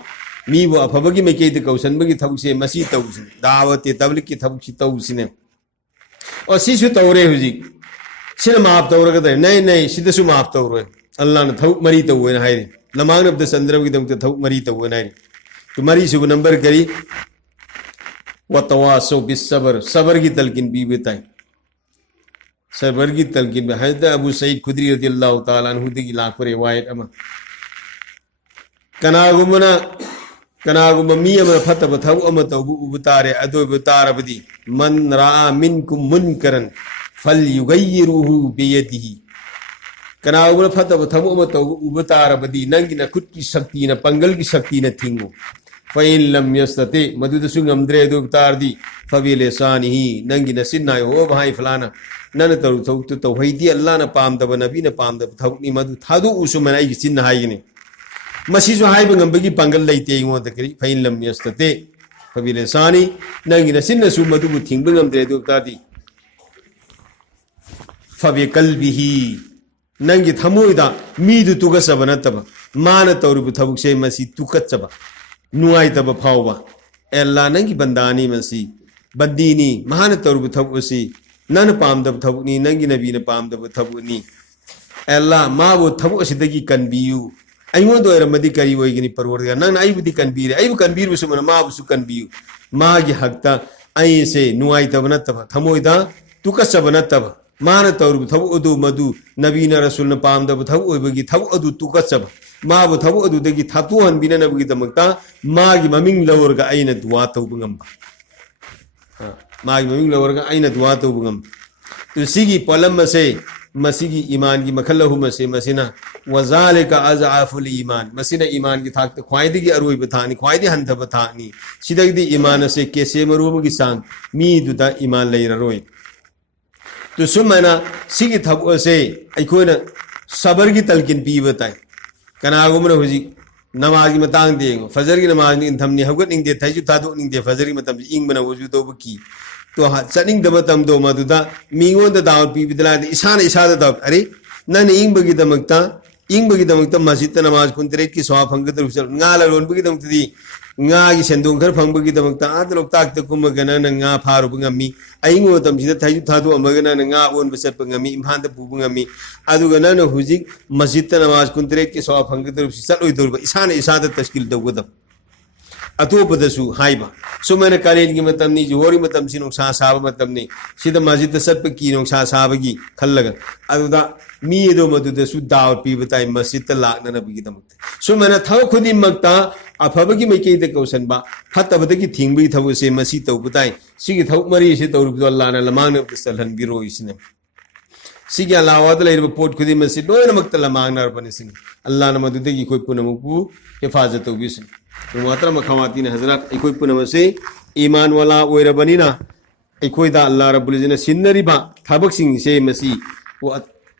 मी वो अफबगी में के कौशन बगी थबुक से मसी तौसिन दावत तबलीग की थबुक से तौसिने और सिसु तौरे हुजी सिर माफ तौरग दे नहीं सिदसु माफ तौरे अल्लाह ने थौ मरी तो हुए हाय लमांग अब संदर्भ की दमते थौ मरी तो हुए हाय तो मरी शुभ नंबर करी व तवासो बिस सबर की तलकिन भी बताई सबर की तलकिन में हजरत अबू सईद खुदरी रज़ियल्लाहु ताला अन्हु की लाख पर रिवायत अमा कनागुम मी अमर फतब थौ अम तौबु उबतारे अदो उबतारबदी मन रा मिनकुम मुनकरन फलयुगय्यिरुहु बियदिही कनागुम फतब थौ अम तौबु उबतारबदी नंगी न खुद की शक्ति न पंगल की शक्ति न थिंगो फ़इन लम यस्तति मदुदसु ngamdre अदो उबतारदी फबिलिसानिही नंगी न सिन्नाय हो भाई फलाना नन तरु थौ तो हैदी अल्लाह न पामदब नबी न पामदब थौ नि मदु थादु उसुमन आई सिन्न हाइगने मसीजु हाइब ngambagi pangal leite ingo takri फ़इन लम यस्तति फबिलिसानी नंगी न सिन्न सु मदु थिंग ngamdre अदो उबतारदी फबिकल्बिही नंगी थमोइदा मीदु तुगसब नतब मान तौरबु थबुक से मसी तुकचब नुआई तब फावबा एल्ला नंगी बंदानी मसी बंदीनी महान तौरबु थबुसी नन पामदब थबुनी नंगी नबी न पामदब थबुनी एल्ला माबु थबु असिदगी कनबियु अइमो दोरमदी करी ओइगनी परवरदिगा नन अइबुदी कनबीरे अइबु कनबीर बुसुमन माबु सु कनबियु मागी हक्ता अइ से नुआई तब नतब थमोइदा तुकसब नतब मान तौरबु थबु अदु मदु नबी न रसूल न पामदब थबु ओइबगी थबु अदु तुकसब माबु थबु अदु दगी थातु हनबिना नबगी दमक्ता मागी ममिंग लवरगा अइना दुआ तौबु ngamba मागी ममिंग लवरगा अइना दुआ तौबु ngamba तो सिगी पलम से मसीगी ईमान की मखल्लहु मसे मसिना वजालिका अज़अफुल ईमान मसिना ईमान की थाक ख्वाइदी की अरुई बथानी ख्वाइदी हंथ बथानी सिदगदी ईमान से केसे मरूम की सांग मी दुदा ईमान लैररोय तो सुमना सिगी थबो से अखोना सबर की तलकिन पीब ताई कनागुमन हुजी नमाज की मतंग दे फजर की नमाज नि थमनी हगत निंदे थाइजु थादो निंदे फजर की मतम इंगबना वजु तो की तो चनिंग दम तम दो मदुदा मिंगोन द दाव पीबिदला इसाना इसादा दाव अरे नन इंगबगी दमकता मस्जिद नमाज कुंतरेट की सवा फंगत रुसल ngala ron bagi damtdi nga gi sendong khar phang bagi damta ad loktak ta kum gana na nga pharu ngami aingo tam sida thai thadu amagana na nga on besat ngami imhan da bu ngami adu gana na hujik masjid namaz kuntret ki sawa phang da sal oi dor isana isada tashkil da godam atopadasu haiba so mena kalen gi matam ni jori matam sinong sa saba matam ni sida masjid ta sat ki nong sa sabagi khallaga adu da मी दो मदुद सु दाव P बताई मस्जिद लाकना नबगी दमत सो मना थाव खुदी मक्ता अफबगी मैके the कौसन बा फतबदगी थिंगबी थबु से मसी तौ बताई सिगी थौ मरी से तौ रुब अल्लाह न लमांग न सलहन बिरो इसने सिगी अल्लाह वाद ले पोट खुदी मसी दो न मक्ता लमांग न रपने सिंग अल्लाह न मदुदगी कोई पुनमु हिफाजत हो बिस तो मोहतरम खवातीन हजरत कोई पुनम से ईमान वाला ओइरबनिना अखोइदा अल्लाह रब्बुल इज्जत सिन्नरिबा थबक सिंग से मसी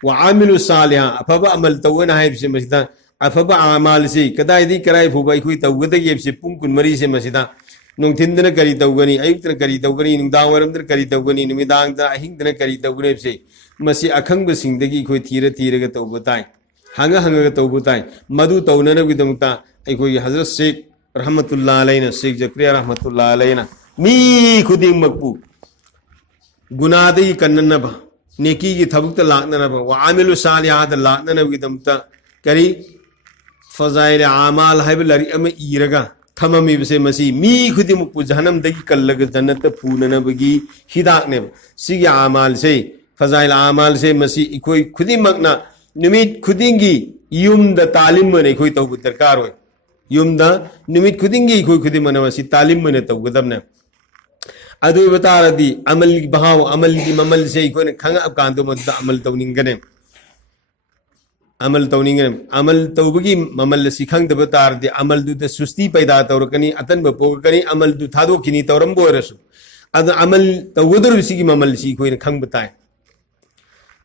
वामिलु सालिहा अफबा अमल तौना हाइबसे मसिदा अफबा अमाल से कदाइदी कराई फुबा इखुई तौगदगी से पुंग कुन मरी से मसिदा नोंथिंदना करी तौगनी अयुक्तन करी तौगनी नुंदांग वरमदर करी तौगनी नुमिदांगदा अहिंगदना करी तौगने से मसि अखंग सिंगदगी इखुई थीर थीरगा तौबताई हंगा हंगा तौबताई मधु तौनना विदमता इखुई हजरत शेख रहमतुल्लाह अलैना शेख जकरिया रहमतुल्लाह अलैना मी खुदिंग मकपू गुनादगी कन्ननबा नेकी की थबुक लाकना वामिलु सालिहात लाकना विदमता करी फजाइल आमाल हाइब लरी अमे इरगा थममी बसे मसी मी खुदिमुक जहनम दगी कल्लग जन्नत फूननबगी हिदाकने सिगी आमाल से फजाइल आमाल से मसी इकोई खुदिमकना निमित खुदिंगी युमद तालिम मने कोई तौब दरकार होय युमद निमित खुदिंगी कोई खुदिमना मसी तालिम मने तौगदमने अदु बतारदी अमल की बहाव अमल की ममल से कोने खंग अब कांदो मद अमल तौनिंगने अमल तौबगी ममल सिखंग दब तारदी अमल दु सुस्ती पैदा तौरकनी अतन बपोगकनी अमल दु थादो किनी तौरम बोरसु अद अमल तौगदर सिगी ममल सी कोने खंग बताय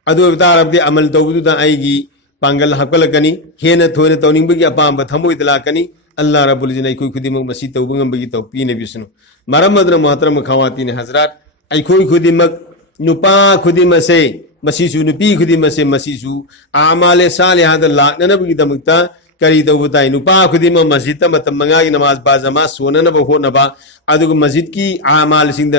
अदु बतारदी अमल तौबदु दा आईगी पांगल हकलकनी हेन थोने तौनिंगबगी अपाम थमोइदलाकनी अल्लाह रब्बुल इज्जत कोई खुदिमक मसी तौबंगबगी तौपी ने बिसनु मरमद्र मोहतरम खवातीन हजरात अखोई खुदिमक नुपा खुदिमसे मसीसु नुपी खुदिमसे मसीसु आमाले सालिहाद लाकनबगी दमकता करी तौबताई नुपा खुदिम मस्जिद मतम मंगागी नमाज बाजमा सोननब होनबा अदुग मस्जिद की आमाल सिंद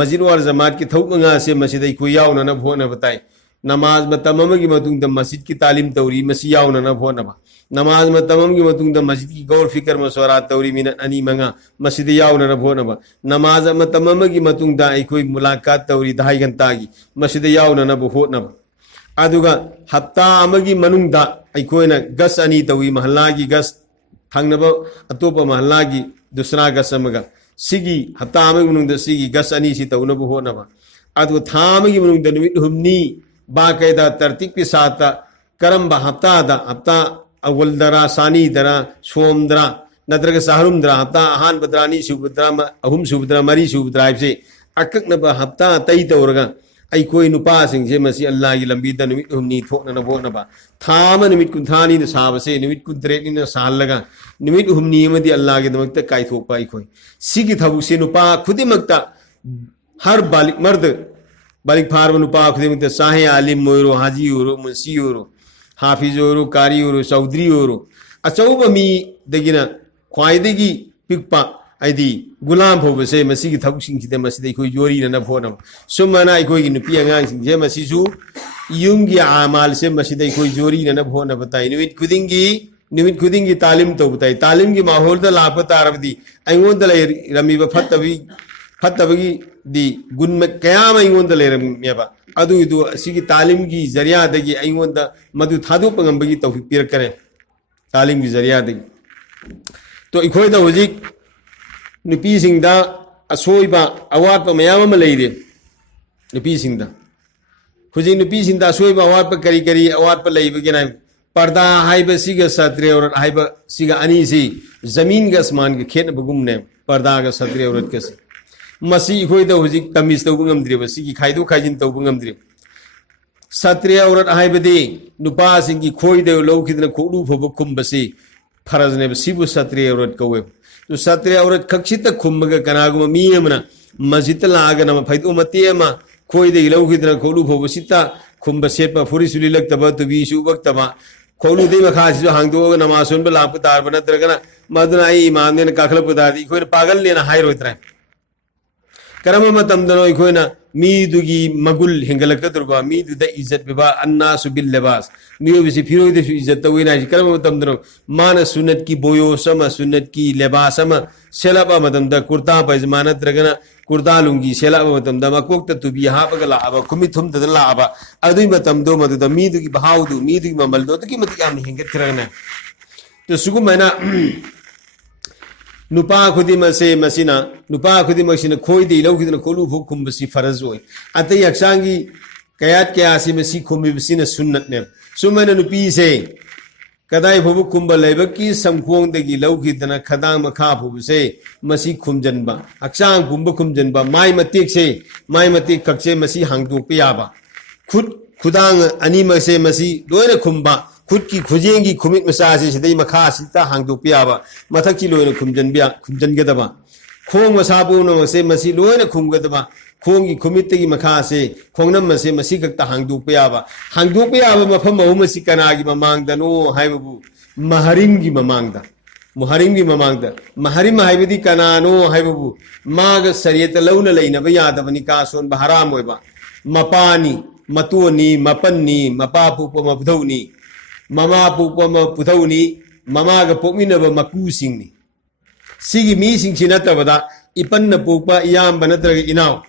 मस्जिद और जमात की थौ मंगा से मस्जिद कोई यावनब होनबताई नमाज मतम की मतुंग मस्जिद की तालीम तौरी मसी यावनब होनबा नमाज मतम की मतुंग मस्जिद की गौर फिक्र मशवरा तौरी मिनट अनी मंगा मस्जिद यावनब होनबा नमाज मतम की मतुंग अखोई मुलाकात तौरी 2.5 घंटा की मस्जिद यावनब होनब अदुगा हफ्ता अमगी मनुंगदा अखोइना गस अनी तौई महल्ला की गस थंगनब अतोप महल्ला की दूसरा गस अमगा सिगी हफ्ता अमगी मनुंगदा सिगी गस अनी सी तौनब होनब अदु थामगी मनुंगदा निमित हुमनी बाकायदा तरतीब के साथ करम हफ्ता अव्वल दरा सानी दरा सोम दरा नत्रग सहरुम दरा हफ्ता अहान बदरानी सुबद्रा अहुम सुबद्रा मरी सुबद्रा से अककनब हफ्ता तई तौरगा अखोई नुपा सिंह मसी अल्लाह की लंबी निमित हुमनी थोकनब होनब थाम निमित कुंथानी साबसे निमित कुंतरेनी सालगा निमित हुमनी अमदी अल्लाह के दमकता कायथोपा अखोई सिगी थबुसे नुपा खुदिमकता हर बालिक मर्द बालिक फार नुपा खुदिमकता साहे आलिम मोरो हाजी ओरो मुंसी ओरो हाफिज ओरो कारी ओरो चौधरी ओरो अचौब मी दगिना ख्वाइदगी पिकपा आइदी गुलाम होबसे मसी की थबुसिंग मसीद अखोई जोरी न फोनम सुमना अखोई नुपी आंगांसिंग मसीसु युंगी आमाल से मसीद अखोई जोरी न फोन बताई निमित खुदिंगी तालीम तो बताई तालीम की माहौल दा लाप तारबदी अइगोंद रमीब फत्तबगी दी गुण कयाम अइगोंद लेरमेबा अदु इदु सिगी तालीम की जरिया दगी अइगोंद मधु थादो पंगंबगी तौफीक पिरकरे तालीम की जरिया दगी तो इखोई दा हुजिक नुपी सिंगदा असोइबा अवात मयाम म लेरे नुपी सिंगदा हुजिक नुपी सिंगदा असोइबा अवात करी करी अवात लेबगिना पर्दा हाइब सिग सत्रे और हाइब सिग अनी सी जमीन का आसमान के खेत बगुमने पर्दा का सत्रे औरत के मसी इखोई दा हुजिक तमीज तौब ngam द्रिब सिगी खाइदो खाइजिन तौब ngam द्रिब Satria Aurat Haibadi, Nupasingi Koi de Loki the Kulu for Kumbasi, Paraznev Sibu Satria Aurat Kowe. To Satria Aurat Kakshita Kumbaga Kanaguma Miamana, Mazita Lagana, Paidumatiama, Koi de Loki the Kulu for Visita, Kumbasepa, Furisuli Laktaba to be Shubaktaba, Kolu de Makazi Hangdo, Namasun Belaputar, Banatragana, Madunai, Man and Kakalapudadi, Koi Pagal and a high road track. Karamama Tamdano Ikoina, me dugi Magul Hingalakaturba, me to the Izet Biba, Anna Subil Levas, me with the Piro Izet the Wina, Karamama Tamdano, Mana Sunetki Boyo, Sama Sunetki, Lebasama, Selaba Madam, the Kurta by Mana Dragana, Kurtalungi, Selaba Madam, the Makokta to be Hapagala, Commitum to the Lava, Adumatam Doma to the me to Bahaudu, me to Mamaldo, to Kimati Hingatrana. The Sugumana. Nupa Kudima say Masina, Nupa Kudimasina Koi de Lokin Kolu Kumbasi Farazoi. At the Yaksangi Kayat Kayasi Masi Kumbisina Sunat Nem. Sumana Nupi say Kadai Pukumba Lebaki, some Kwong de Giloki than a Kadang Makapu say Masi Kumjanba. Aksang Kumba Kumjanba, my matik say, my matik Kakse Masi Hangdu Piaba. Kudang Anima say Masi, Doina Kumba. Kutki Kujengi commit massages, they Makasita hang to Piaba, Matakilo in a Kumjan Gadaba. Kong was Habuno, say Masilo in a Kumgadaba, Kongi committing Makase, Kongnam say Masika hang to Piaba. Hang to Piaba, Mapama Umasikanagi Mamangda, no Haibu, Maharingi Mamangda, Muharingi Mamangda, Maharima Haibidi Kana, no Haibu, Maga Sarieta Lona Lane, Vayada, Vanikason, Baharamueva, Mapani, Matuni, Mapani, Mapapu, Mabdoni. Mama Pupama Putoni, Mamaga Pominava Makusing. Sigi missing Chinatavada, Ipanna Pupa, Yam Banatra Inau.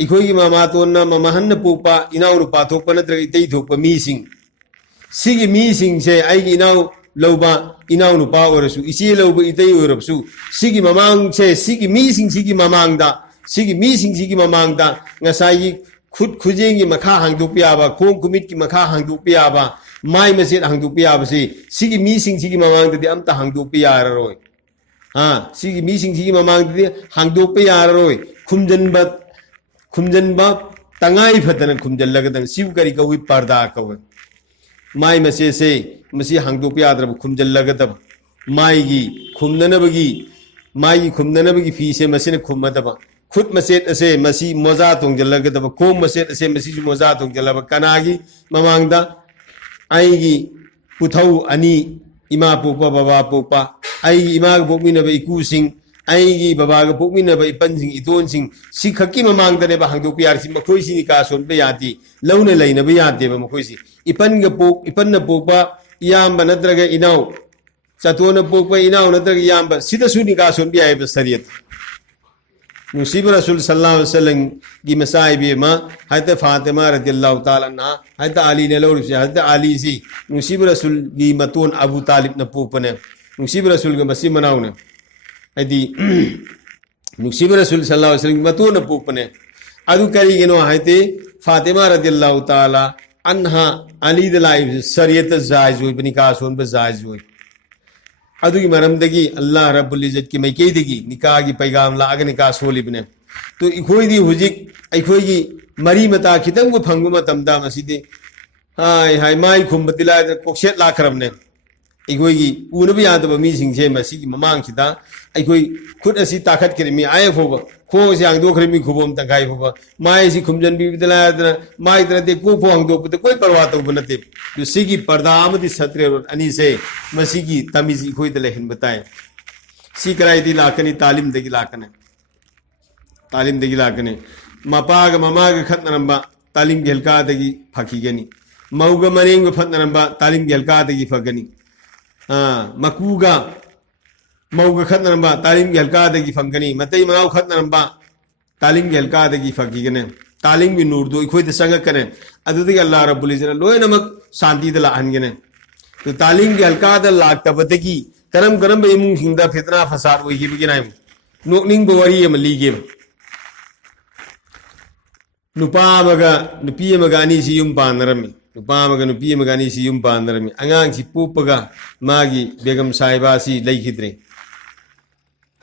Ikogi Mamatona, Mamahana Pupa, Inau Pato Panatra Itato, missing. Sigi missing, say, I now Loba, Inau Power, Isi Loba Ite Europe, Sigi Mamang, say, Sigi missing Sigi Mamangda, Sigi missing Sigi Mamangda, Nasai, Kujingi Maka Hang to Piaba, Kong Kumiki Maka Hang to Piaba. My message hang to Piabasi, Sigi missing Sigi Mamang the Amta hang to Piaroi. Ah, Sigi missing Sigi Mamang the hang to Piaroi, Kumjanbat, Tangai Patan Kumjalagan, Sivkarika with Parda. My message say, Messi hang to Piadra, Kumjalagatab, Maigi, Kumnanabagi, Mai Kumnanabagi Fise, Masina Kumataba. Kut Maset say, Masi Mozatung Jalagataba, Kom Maset say, Messi Mozatung Jalaba Kanagi, Mamangda. Aigi Putau Ani Ima Pupa Baba Pupa, Aigi Ima Pumina by Kusing, Aigi Babaga Pumina by Punching Itonsing, Sikakima Mang the Neba Hango Piarsi, Makosi Cason Beati, Lona Lane Beati, Makosi, Ipanga Pop, Ipana Popa, Yamba Nadraga Inau, Satona Popa Inau, Nadraga Yamba, Sita Sunikason Bia Sariat. Nusiba Rasul Sallallahu selling Gimasai Bima, Hata Fatima Radillau Talana, Hata Ali Nelorus, Hata Ali Z, Nusiba Rasul Gimatun Abu Talib Napupane, Nusiba Rasul Gamasimanaune, Adi Nusiba Rasul Sallallahu selling Matuna Pupane, Adu Karigino Hate, Fatima Radillau Tala, Anha Ali the lives, Sarieta Zaizu, Benikasun Bazaizu. Adu Maramdagi, Allah Rabbul Izzat ki Maikidigi, Nikagi Paigam Laganika Solibne. To Ikoi Hujik, Ikoi Marimata, Kitangu Panguma Tamdamasidi. Hi, my Kumbatila, Pokshet Lakramne. Ikoi, Unabia the missing Jamasiki Mamangita. Ikoi could a sit takat me, I have over. Kos young Dokrimi Kubum Takai, my Zikumjan be the lad, my de Kupong do, the Quakerwater Bunatip. You Sigi Pardamati Satri, and he say, Masigi, Tamizi Kuitalehin Batai. Sikrai di Lakani, Talim de Gilakane. Talim de Gilakane. Mapaga Mamaga Katnamba, Talim Gelka de Pakigani. Mauga Maring of Patnamba, Talim Gelka de Fagani. Makuga. Mauga Katnamba, Talim Gelka de Fangani, Matay Mau Katnamba, Talim Gelka de Fagigane, Talim Vinurdu, Equate the Sangakane, Adu Allah Rabulizan, Loenamak, Santi de la Angane. The Talim Gelka de La Tabateki, Karam Karam Hinda Petra Fasad, we give again. No Ningboari Maligim Nupamaga, Nupia Magani Sium Panarami. Nupamaga Nupia Magani Sium Panarami, Angang Pupaga, Magi, Begum Saibasi, Lake Hidre.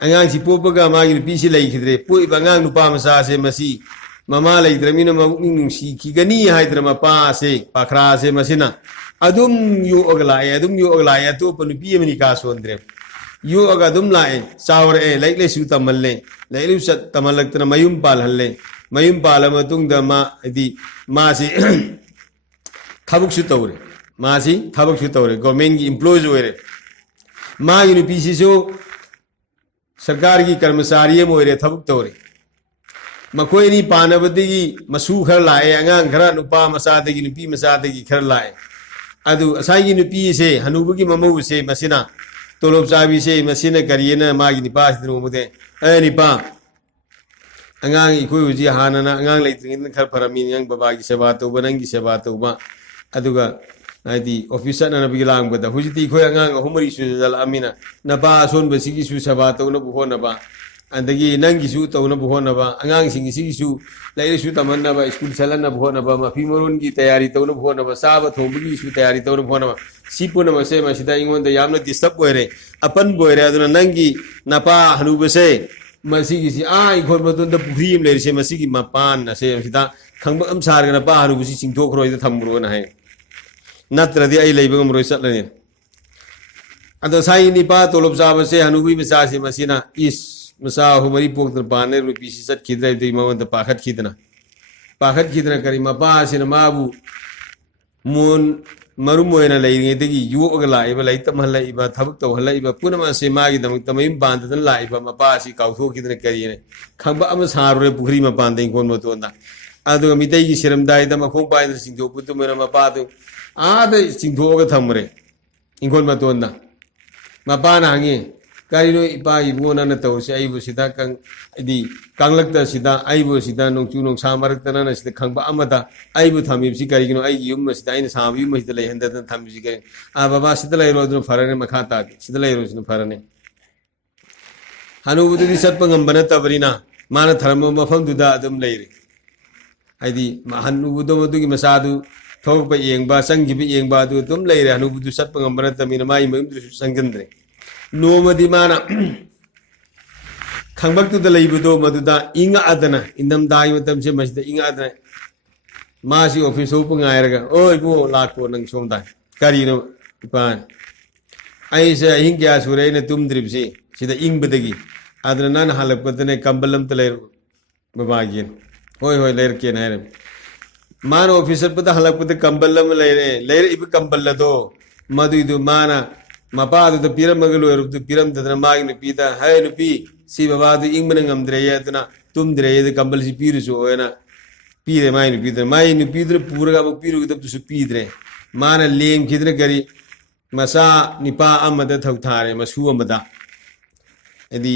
Angang si Pupaga Magi Pisi Lake Hidre, Pui Bangang Nupama Sase Masi, mama leidramina mabukning si kigani haidra mapa se pakra se masina adum yu oglaya to panu piyamani ka sondre yu agadum lae sawre laikle su tamalle laikle sat tamalaktra mayum pal halle mayum pala matung da ma di ma si thabuk su tawre ma si thabuk su tawre government ki employees hoire ma yu pisi so सरकार की कर्मचारी मोरे थबक तौरे मकोयनी पानबदगी मसू खर लाए अंगांग खरा नुपा मसादगी नुपी मसादगी खर लाए अदु acai नुपी से हनुबगी ममऊ से मसिना तोलोब चाबी से मसिना करियना मागी निपा सिनु मुदे ए निपा अंगांग इकोय हुजी हानना अंगांग लेत्रिंग खर फरमिन yang बाबागी सेवा तौबा नंगी सेवा तौबा अदुगा आदि ऑफिसर ना नबी लांग बदा हुजिति खोय अंगांग हुमरी सुजल अमिना नबा सोन बसिगी सु सभा तौना बुहो नबा अंदगी नंगी सु तौना बुहो नबा अंगांग सिंगी सिगी सु लाइरे सु तमन नबा स्कूल चलन बुहो नबा मफी मरुन की तैयारी तौना बुहो नबा साब थोंबगी सु तैयारी तौना बुहो नबा सिपुन मसे मसिदा इंगोन द यामना डिस्टर्ब होरे अपन बोरे अदुना नंगी नपा हनुबसे मसिगी सि इखोर मतुन द पुरीम लेरिसे मसिगी मपान नसे मसिदा खंगब अम सारगना पा हनुबसी सिंथोखरोय द थमरो ना है नत्रदि आई लेबगम रोय चलने अदो साई निपा तोलब चाब से हनुबी मसा से मसिना इस मसा हुमरी पोक्तर पाने रुपी से सत खिद्रे दे मवंत पाखत खिदना करी मपा से माबू मोन मरु मोयना लेइंगे दगी यु अगलाइब लैतम हलैब थबक तो हलैब पुनमा से मागी दमक तमयम बांदन लाइब मपा से काउथो खिदना करीने खंबा अम सारुरे पुखरी मपान दे कोन मतोंदा अदो मितै की सिरमदाय द मखों पाइन सिंधो पुतु मेरा मपा दो आद चिंथोगा थमरे इंकोन मतोंदा मपान हांगे कारिनो इपा इबोना न तौसे आइबो सिदा कंग इदी कांगलकता सिदा आइबो सिदा नोंचु नोंसा मरकतना न सिदा खंगबा अमदा आइबो थमिब सि कारिगिनो आई युम सिदा आइन साब युम सिदा ले हंदा थमिब सि करे आ बाबा सिदा ले रोदनो फरने मखाता सिदा ले रोजनो फरने हनुबुदि सत्प ngambana tabrina mana tharmo mafam duda adum leire आइदी हनुबुदो मदुगी मसादु थोप येंबा संगिबि येंबा दु तुम लेरे हनुबुदु सत्प ngambana तमिना माई मयुमदु संगंद्रे नोमदि माना खंबक्तु द लेबुदो मदुदा इंगा अदना इंदम दाई मतम से मसदा इंगा अदना मासी ऑफिस उप ngaयरगा ओय बो लाको नंग सोमदा करिनो इपान आइसे हिंग क्या सुरे ने तुम द्रिबसे सिदा इंगबदगी अदना नन हलपदने कंबलम तले बाबागिन होय होय लेर के नायरे मान ऑफिसर पद हलपद कंबलम लेरे इब कंबल दो मदुइदु माना मपादु द पिरम मगलु रुदु पिरम ददना मागिन पीता है नुपी सी बाबादु इंगमन ngамद्रे यतना तुम द्रे द कंबल सि पीरुसु होयना पीरे माइन पीदु पूरगा बु पीरु दब सु पीद्रे माना लेम खिदने करी मसा निपा अमद थौथारे मसु अमदा यदि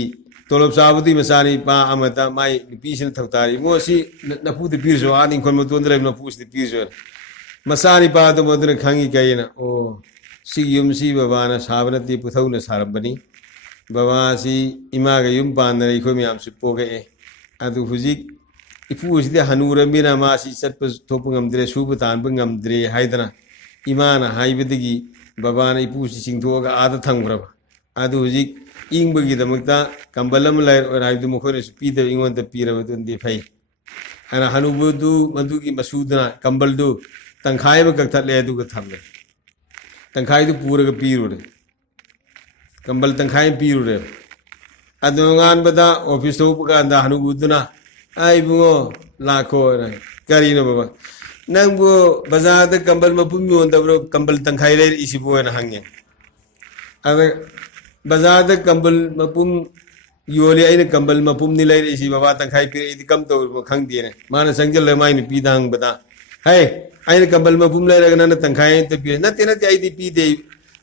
तोलब साबुदी मसा निपा अमदा माई पीसिन थौथारे मोसी नपुद पीरसु आदिन कोन मतोंद्रे नपुस पीरसु मसा निपा दो मदन खंगी कयना ओ सी युम सी बाबाना साबनती पुथौना सारबनी बाबा सी इमागा युम पानना इखो म्याम सु पोगे अदु हुजिक इपुसिदे हनुरमिना मासी चटप थोप ngамद्रे सुब तानब ngамद्रे हाइदना इमाना हाइबदगी बाबाना इपुसि सिंथोगा आदा थंगब्रब अदु हुजिक इंबगी दमकता कंबलम लाइर और हाइदु मखोने पीदे इंगोंद पीरबदुंदि फै अना हनुबुदु मदुगी मसुदना कंबलदु तंखायब कथले अदुगा थमले तंखाई तो पूरा का पीरुरे कंबल तंखाई पीरुरे अदोंगान बदा ऑफिस तो का अंदा हनुबुदना आई बुओ लाखो ना करी न बाबा नंगबो बाजार द कंबल मपुम योंदब्रो कंबल तंखाई ले इसी बो ना हंगे अबे बाजार द कंबल मपुम योले आई कंबल मपुम नि ले इसी बाबा तंखाई पीरे इदी कम तो खंगदी ने माना संजल ले माई नि पीदांग बदा है आई कंबल मपुम ले रगना न तंखाई त पी नते नते आई दी पी दे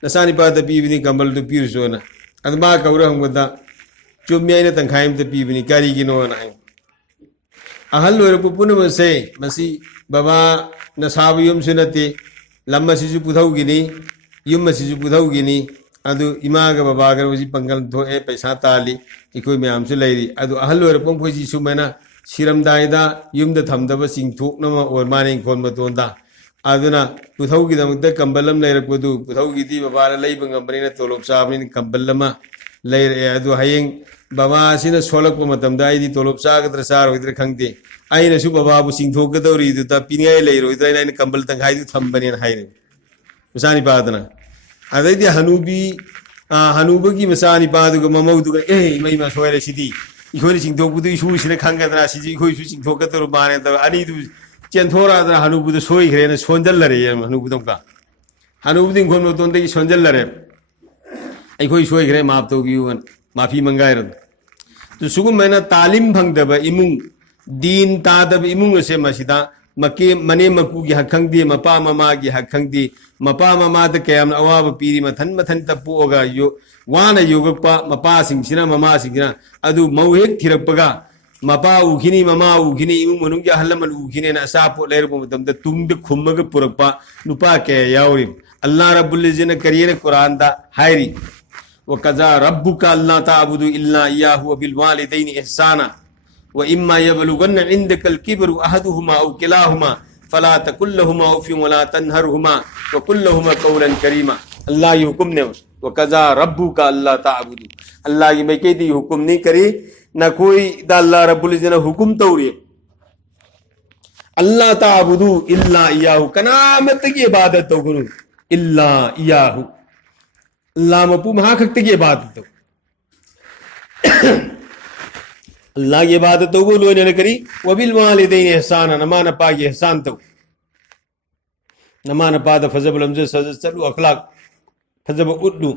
नसानी पा त पी बिनी कंबल तो पीर सोना अदमा कौरा हम बदा चुम्मी आई न तंखाई त पी बिनी करी गिनो ना अहल लोर पुपुन मसे मसी बाबा न साब युम सुनते लम्मा सिजु पुथौगिनी युम मसिजु पुथौगिनी अदु इमागा बाबागा वजी पंगल धो ए पैसा ताली इकोय म्याम सु लेरी अदु अहल लोर पंखोजी सुमेना सिरमदायदा युमद थमदब सिंथोकनमा और माने कोन मतोंदा अदुना पुथौगी दमकता कंबलम लेरपदु पुथौगी दी बाबारा लेब ngambरेना तोलोब साबनि कंबलमा लेरे अदु हयेंग बाबा सिना सोलक मतमदा आइदी तोलोब चागद्र चारोइद्र खंगते आइनसु बाबाबु चिंथोकदौरीदुता पिनियाय लेरोइद्र आइना कंबल तंखाइदु थंबनेन हाइरे मसानी पादना अदैदी हनुबी हनुबगी मसानी पादुग ममौदुग ए मैमा सोयरे सिदी इखोनि चिंथोकबुदु इसुसिना खंगदना सिजी इखोइसु चिंथोकदरु माने त अनिदु चेंथोरादना हनुबुदु सोइग्रेना सोंजल्लरे हनुबुदुका हनुबुदु इंखोन तोंदगी सोंजल्लरे अखोई सोइग्रे माफ तौबियुन माफी मंगाइरन तो सुगुम मैंने तालीम भंगदब इमुंग दीन तादब इमुंग से मसिदा मके मने मकू की हखंगदी मपा ममा की हखंगदी मपा ममा द कयाम अवाब पीरी मथन मथन तपोगा यो वाना योगपा मपा सिंगसिना ममा सिंगसिना अदु मौहेक थिरपगा मपा उखिनी ममा उखिनी इमुंग मनुंग या हल्लमन उखिनी ना सापो लेरपो मतम द तुंग खुमग पुरपा नुपा के यावरी अल्लाह रब्बुल इज्जत ने करियर कुरान दा हायरी वकज़ा रब्बुका अल्ला ताबुदु इल्ला इय्याहु व बिल वालिदैनि इहसाना व इम्मा यबलुगन्न इंदकल किब्रु अहदुहुमा औ किलाहुमा फला तकुल लहुमा उफ़िन व ला तन्हरहुमा व कुल लहुमा क़ौलन करीमा अल्लाह की हुक्म ने वकज़ा रब्बुका अल्ला ताबुदु अल्लाह की मैं कहती हुक्म नहीं करी ना कोई दा अल्लाह रब्बुल इज्जत ने हुक्म तौरी अल्ला ताबुदु इल्ला इय्याहु कनामत की इबादत तो गुरु इल्ला इय्याहु अल्लाह मपू महाखक्त की इबादत तो अल्लाह की इबादत तो वो लोगों ने करी वबिल वालिदैन एहसान नमान पा ये एहसान तो नमान पा द फजब लमज सजद चलू अखलाक फजब उद्दू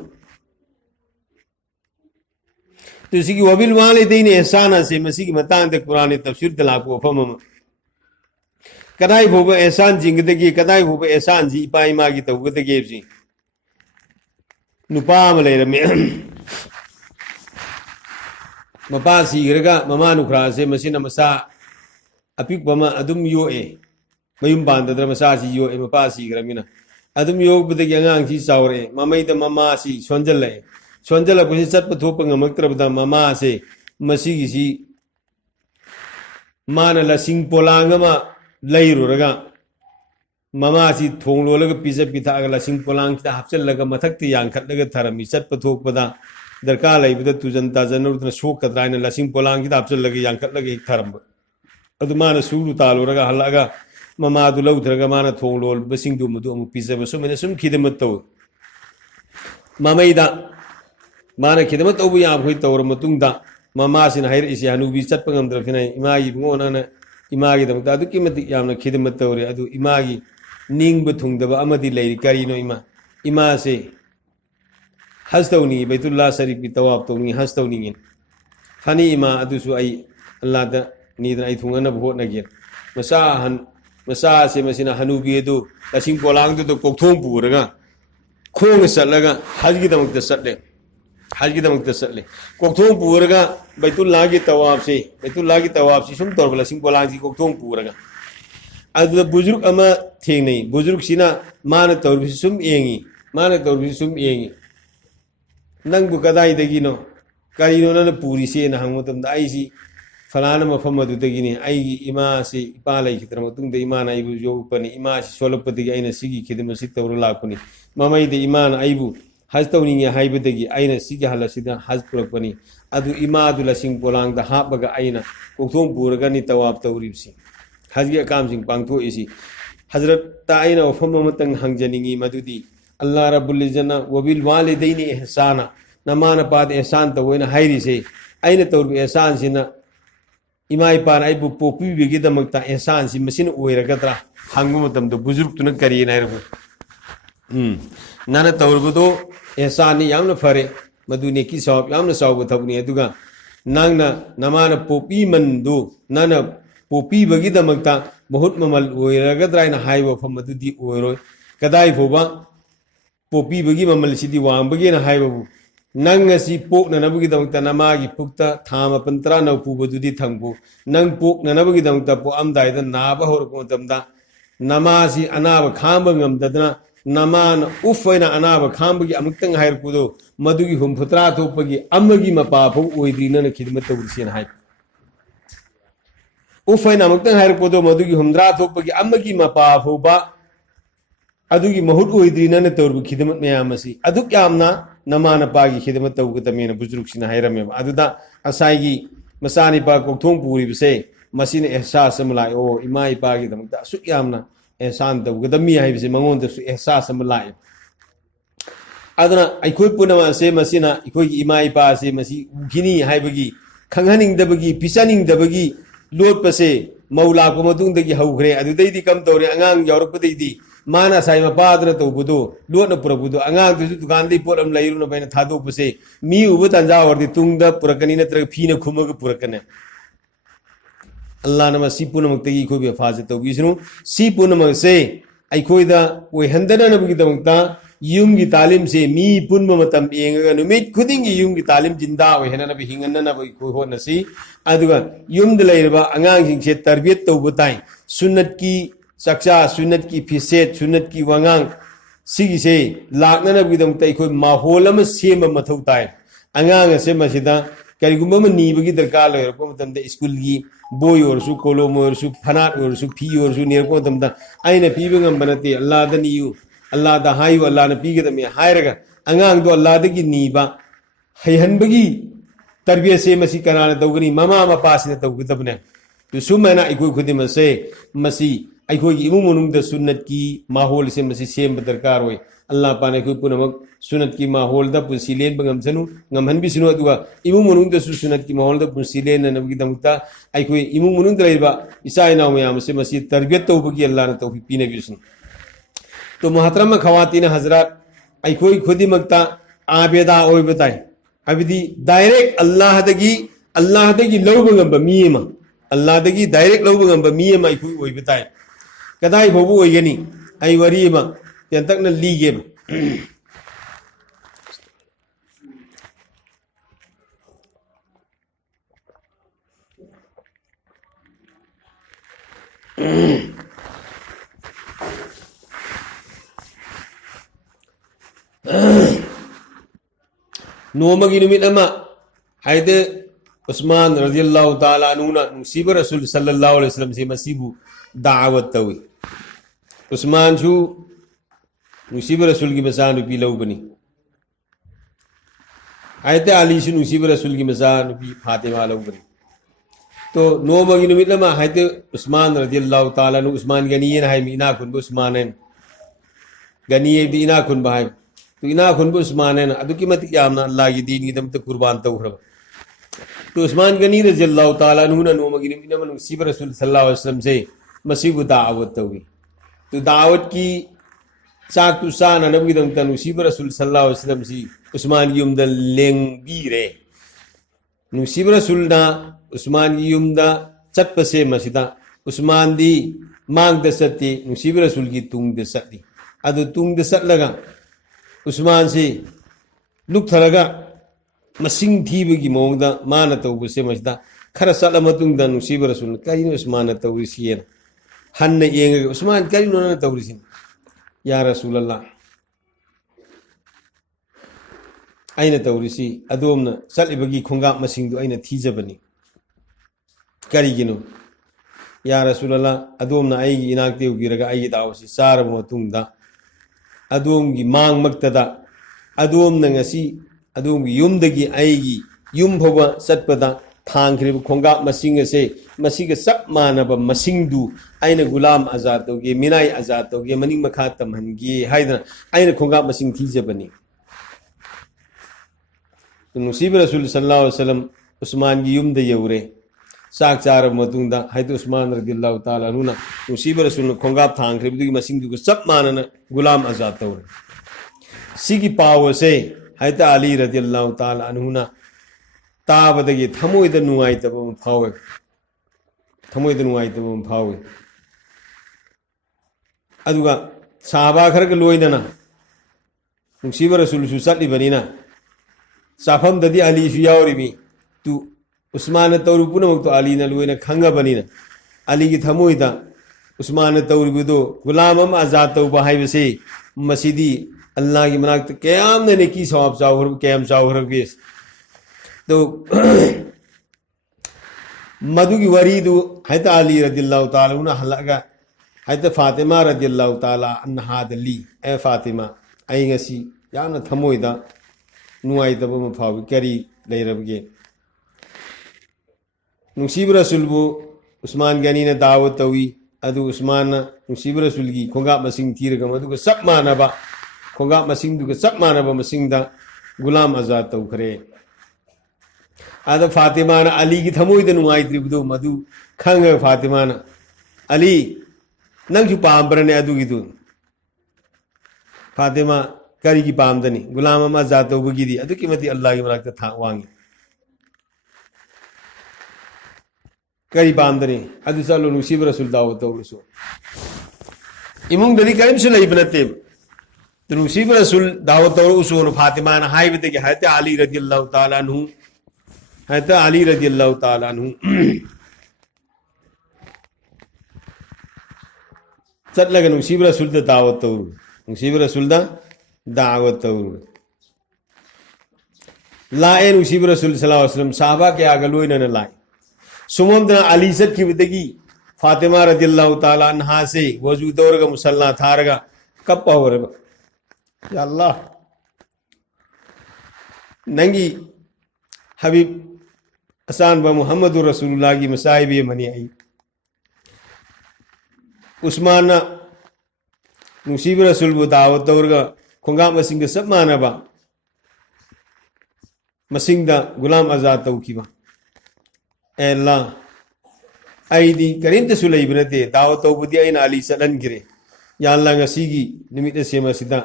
तो इसी की वबिल वालिदैन एहसान से मसी की मतान तक कुरान तफसीर तलाक को फम कदाई भोब एहसान जिंगदगी कदाई भोब एहसान जी पाई मा की तौगदगी जी नुपा लेरमे मपा सीग्रगा ममा नुखरा से मसिना मसा अपिक बमा अदुम योए मयुम बांदद्र मसा सी योए मपा सीग्रमिना अदुम योगबदगी अंगांग सी चावरे ममैद ममा सी सोंजल्ले सोंजल पुसि चटप थोप ngमक्त्रबदा ममा से मसिगी सी माना लसिंग पोलांगमा लैरुरगा ममा सी थोंगलोलग पिज पिथाग लसिंग पोलांग ता हपचलग मथक्ति यांखटलग थरमी चटप थोपदा दरकार लैबद तुजन ताजनरुदन सोकद्राइन लसिंग पोलांग ता हपचलग यांखटलग एक थरम अदुमाना सुरु तालोरगा हलगा ममा दु लौथरगा माना थोंगलोल बसिंग दु मुदु अमु पिजब सुमने सुम खिदमत तो ममैदा माना खिदमत तौबु या भोई तौर मतुंगदा ममा सिन हायर इसी हनुबी चटप ngमद्रफिना इमागी बुंगोना इमागी दमता अदु किमति यामना खिदमत तौरे अदु इमागी निंग थुंगदब अमदी लेरी करीनो इमा इमा से हस्तौनी बैतुल्लाह शरीफ की तवाब तौनी हस्तौनी फनी इमा अदुसु आई अल्लाह द नीदन आई थुंगना भोट नगे मसा से मसिना हनुबी दु लसिंग पोलांग दु कोकथोंग पुरगा खोंग सलगा हज की दमक सटले हज की दमक सटले कोकथोंग पुरगा बैतुल्लाह की तवाब से सुम तौर लसिंग पोलांग की कोकथोंग पुरगा अदुदा बुजुर्ग अमा थेंगनै बुजुर्ग सिना माना तौरबि सुम एंगी नंगबु कदाइदगिनो करिनो न पूरी से न हंगमतम दा आइसी फलाना मफम अदुदगिनि आइगी इमा से इपा लैखित्र मतुंग द इमाना आइबु योगपनि इमा से सोलपदगी आइना सिगी खिदम सि तौर लापनि ममै द इमाना आइबु हज तौनिंग हाइबदगी आइना सिगी हलसिदा हज पुरपनि अदु इमा अदु लसिंग पोलांग द हापगा आइना कोकथोंग पुरगनि तवाब तौरिबसि हज की अकाम सिंह पांगथो इसी हजरत ताइना वफम मतंग हंगजनिंगी मदुदी अल्लाह रब्बुल इज्जत वबिल वालिदैनि एहसाना नमान पाद एहसान तवैना हाइरी से आइना तौर एहसान सिना इमा इपान आइबु पोपीबिगी दमकता एहसान सि मसिन ओइरगद्रा हंगु मतम दो बुजुर्ग तुन करी नाइरबु नाना तौरबुदो एहसान यामना फरे मदुने की सवाब यामना सवाब थबनी अदुगा नांगना नमाना पोपी मंदु नाना पोपी बगी दमकता बहुत ममल ओइरगद्राइना हाइबो फम मदुदी ओइरोय कदाई फोबा पोपी बगी ममल सिदी वांबगी ना हाइबो नंग असि पोक ननबगी दमकता नमागी पुक्ता थाम पंत्रा नौ पुबदुदी थंगबो नंग पोक ननबगी दमकता पो अमदाइदा नाबा होरको दमदा नमासी अनाब खांब ngमददना नमान उफैना अनाब खांबगी अमुक्तंग हाइरपुदो मदुगी हुमफुत्रा थोपगी अमगी मपाफो ओइद्रिना खिदमत तौरसिन हाइ उफैना अमुक्तंग हाइरपुदो मदुगी हुमद्रा थोपगी अमगी मपाफोबा अदुगी महुत ओइद्रिना तौरबु खिदमत मयामसी अदुक यामना नमा napa gi khidmat taw ga tamena bujruk sina hairame aduda asai gi masani pa kokthong puri bse masina ehsas amlai o ima ipa gi damta su yamna ehsan taw ga dami hai bse mangon da su ehsas amlai aduna aikoi punama se masina ikoi gi ima ipa se masi gini hai bagi khanghaning da bagi pisaning da bagi lot pase maula ko matung da gi haugre adudai di kam tawre angang yorok padai di mana sai ma padra to budu lot na pura budu angang tu dukan di poram lairu na baina thado pase mi ubu tanja ordi tungda purakani na tra phina khumag purakane Allah nama si punam tagi ko bi faze to gisnu si punam se ai khoida oi handana na bugi damta yum gi talim se mi punma matam yenga numit khuding gi yum gi talim jinda oi hena na bi hinganna na bi ko hona si aduga yum de lairba angang sing se tarbiyat to butai sunnat ki saksa sunnat ki fiset sunnat ki wangang sigi se lakna na bi damta ko mahol am sema mathau tai angang se masida karigumba ma ni bagi darkar lo ko matam de school gi boy or su kolom or su phanat or su phi or su ner ko matam da aina pi bangam banati Allah da ni yu Allah da hayu Allah na pi ga me hairaga angang do Allah da gi ni ba hayhan bagi tarbiya se masi kanana dawgani mama ma pasina dawgudabne to sumana ikoi khudim se masi aikoi gi imu munung da sunnat ki mahol se masi sem darkar hoy Allah pane ko punamak sunat ki mahol da pusilen bangam sanu ngamhan bi sunu aduga imu munung da sunat ki mahol da pusilen na nabgi damta aikoi imu munung da iba isa ina mayam se masi tarbiyat to bagi Allah na tawfiq pine bi sunu तो मोहतरम खवातीन हजरत अखोई खुदी मक्ता आबेदा ओय बताय Abidi direct अल्लाह दगी लौब ngam मीमा अल्लाह दगी direct लौब ngam मीमा अखोई ओय बताय कदाई भोबु ओयगनी आई वरी मा यंतक न लीगे नोमगी नुमित अमा हायदे उस्मान रज़ियल्लाहु ताला अन्हु ना नुसीब रसूल सल्लल्लाहु अलैहि वसल्लम से मसीबु दावत तवी उस्मान छु नुसीब रसूल की मसा नुपी लौ बनी हायदे अली छु नुसीब रसूल की मसा नुपी फातिमा लौ बनी तो नोमगी नुमित अमा हायदे उस्मान रज़ियल्लाहु ताला नु उस्मान गनीयन हाय मीना कुन उस्मान गनीय दी इना कुन बाय तो इना खुन उस्मान है ना अदुकी मत यामना अल्लाह की दीन की दम तक कुर्बान तो उखरब तो उस्मान गनी रज़ियल्लाहु ताला अन्हु ना नोमगी नुमित अमा नुसीब रसूल सल्लल्लाहु अलैहि वसल्लम से मसीबु दावत तवी तो दावत की चाक तु सान नबी दम तनु नुसीब रसूल सल्लल्लाहु अलैहि वसल्लम सी उस्मान की उम्दा लेंग बीरे नुसीब रसूल ना उस्मान की उम्दा चट पसे मसीदा उस्मान दी मांग दसती नुसीब रसूल की तुंग दसती अदु तुंग दसत लगा उस्मान से लुक थरगा मसिंग थीबगी मोंगदा मान तौबसे मसदा खरा सला मतुंगदा नुसीब रसूल करिनो उस्मान तौरिसियन हन्न येंग उस्मान करिनो न तौरिसिन या रसूल अल्लाह आइना तौरिसि अदोमना सलिबगी खोंगा मसिंग दु आइना थीजबनी करिगिनो या रसूल अल्लाह अदोमना आइगी इनाकते उगिरगा आइगी दावसी सारब मतुंगदा अदोम की मांग मक्तदा अदोम नंगसी अदोम की युम दगी आएगी युम भवा सत्पदा थांख्रिब खोंगा मसिंग से मसिग सब मानब मसिंग दु आइना गुलाम आजाद तोगे मिनाई आजाद तोगे मनिंग मखा तमहनगी हाइदना आइना खोंगा मसिंग थीजबनी तो नुसीब रसूल सल्लल्लाहु अलैहि वसल्लम उस्मान की युम द यौरे साक चार मतुंगदा हाइद उस्मान रज़ियल्लाहु ताला अन्हु ना नुसीब रसूल खोंगा थांख्रिब दुगी मसिंग दु सब मानना गुलाम आजाद तौर सिगी पाव से हाइद अली रज़ियल्लाहु ताला अन्हु ना ताबदगी थमोइद नुआइतब फावे थमोइद नुआइतब फावे अदुगा साहबा खरग लोइदना नुसीब रसूल सु चटलिबनिना साफम ददी अली सु यावरिबी तु उस्मान तौर पुनमक तो अली न लोइना खंगबनिना अली की थमोइदा उस्मान तौरबिदो गुलाम अम आजाद तौबा हाइबसे मसीदी अल्लाह की मनाक कयाम ने की सवाब चाहर कयाम चाहर बेस तो मधु की वरीदु हैत अली रज़ियल्लाहु ताला उन हलगा हैत फातिमा रज़ियल्लाहु ताला अन्हा दली ए फातिमा आई ngasi याना थमोइदा नुआई तब मफावी करी लेरबगे नुसीब रसूलबु उस्मान गनी ने दावत तवी अदु उस्मान नुसीब रसूल की खोंगा मसिंग थीरगा मदुगा सब मानबा खोंगा मसिंग दुगा सब मानबा मसिंगदा गुलाम आजाद तौखरे आद फातिमा ना अली की थमोइद नुआई त्रिबदो मधु खंग फातिमा ना अली नंगु पाम्बरने अदुगिदु फातिमा करी की पामदनी गुलाम आजाद तौबगिदी अदुकी मति अल्लाह की मराकत था वांगी करी पामदनी अदु चलो नुसीब रसूल दावत तौरसो इमुंग दरी करीम से लई बनते तो नुसीब रसूल दावत तौरसो फातिमा ना हाइबते के हयत अली रदियल्लाहु ताला अन्हु हयत अली रदियल्लाहु ताला अन्हु चटलगा नुसीब रसूल दा दावत तौर नुसीब रसूल दा दावत तौर लाए नुसीब रसूल सल्लल्लाहु अलैहि वसल्लम साहबा के आगे लोइना न लाए सुमंदना अली सत की बदगी फातिमा रदियल्लाहु ताला अन्हा से वजू दौरगा मुसल्ला थारगा कब पावर या अल्लाह नंगी हबीब असान ब मुहम्मदुर रसूलुल्लाह की मसाइब मनी आई उस्मान नुसीब रसूल बु दावत दौरगा खोंगा मसिंग सब मानबा मसिंगदा गुलाम आजाद तौखिबा अल्लाह अईदी करीम तसु लेबनते दावत तौबुदी अइन अली सलन गिरे या अल्लाह ngasi निमित से मसिदा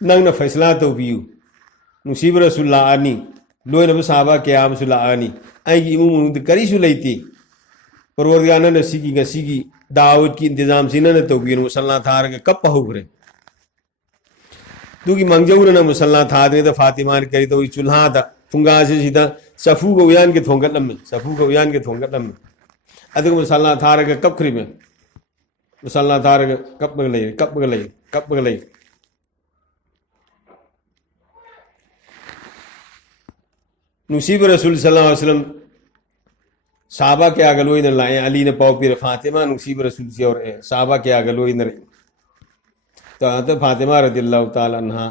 नंगना फैसला तौबियु नुसीब रसूल आनी लोइनब साहबा क़याम सुला आनी अईगी इमुमुद करीसु लेती परवरदिगार नसीगी ngasi दावत की इंतजाम सिना न तौबियु मुसल्ला थार के कब पहुगरे दुगी मंगजौना मुसल्ला थादे द फातिमा ने करी तो चुल्हा दा फुंगा से सीधा सफू को उयान के थोंगलम सफू को उयान के थोंगलम अदग मुसल्ला थार के कब खरी में मुसल्ला थार के कब बगले नुसीब रसूल सल्लल्लाहु अलैहि वसल्लम साहबा के आगे लोई न लाए अली ने पाव पीर फातिमा नुसीब रसूल से और साहबा के आगे लोई न तो फातिमा रदियल्लाहु ताला अन्हा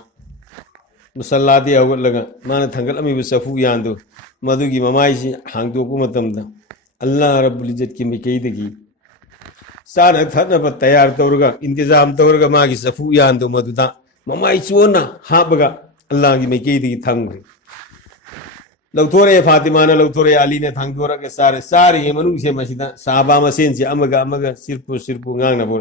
मुसल्ला दे अवल लगा माने थंगल अमी सफू यादो मधु की ममाई से हांगदो को मतम दा अल्लाह रब्बुल इज्जत की मिकईदगी सार थन ब तैयार तौरगा इंतजाम तौरगा मा की सफू यादो मधुदा ममाई चोना हाबगा अल्लाह की मिकईदगी थंगरे लौथोरे फातिमा ने लौथोरे अली ने थंगदोरा के सारे ये मनु से मसिदा साहबा मसेन से अमगा सिरपु ngang na bo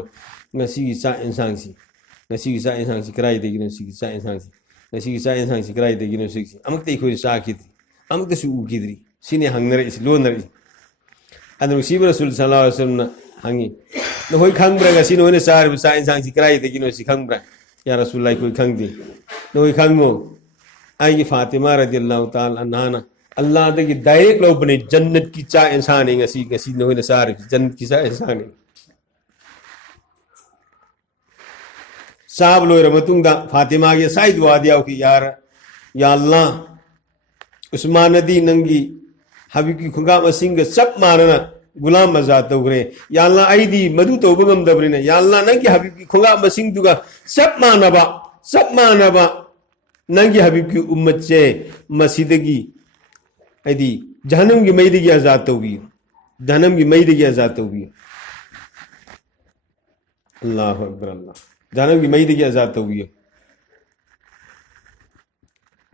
ngasi sa insang si krai de gino si sa insang si ngasi sa insang si krai de gino si amak te khoi sa kidri amak te su ukidri sine hangnare is lonare anu si rasul sallallahu alaihi wasallam hangi no hoi khangbra ga sino ne sar sa insang si krai de gino si khangbra ya rasulullah koi khangdi no hoi khangmo ai ki fatima radhiyallahu ta'ala anha Allah de ki direct lo bane jannat ki cha insan hai ngasi no ne sar jannat ki sa insan hai साहब lower मतुंगदा Fatima के साई दुआ दिया कि यार या अल्लाह उस्मान नदी नंगी हबीब की खुगा मसिंग सब मारना गुलाम आजाद तौरे या अल्लाह आईदी मधु तौबगम दबरिने या अल्लाह नंगी हबीब की खुगा मसिंग दुगा सब मानबा नंगी हबीब की उम्मत से मसीदगी आईदी जहन्नम की मैदगी आजाद तौबी अल्लाह अकबर अल्लाह जानब की मई देखिए आजाद तो हुई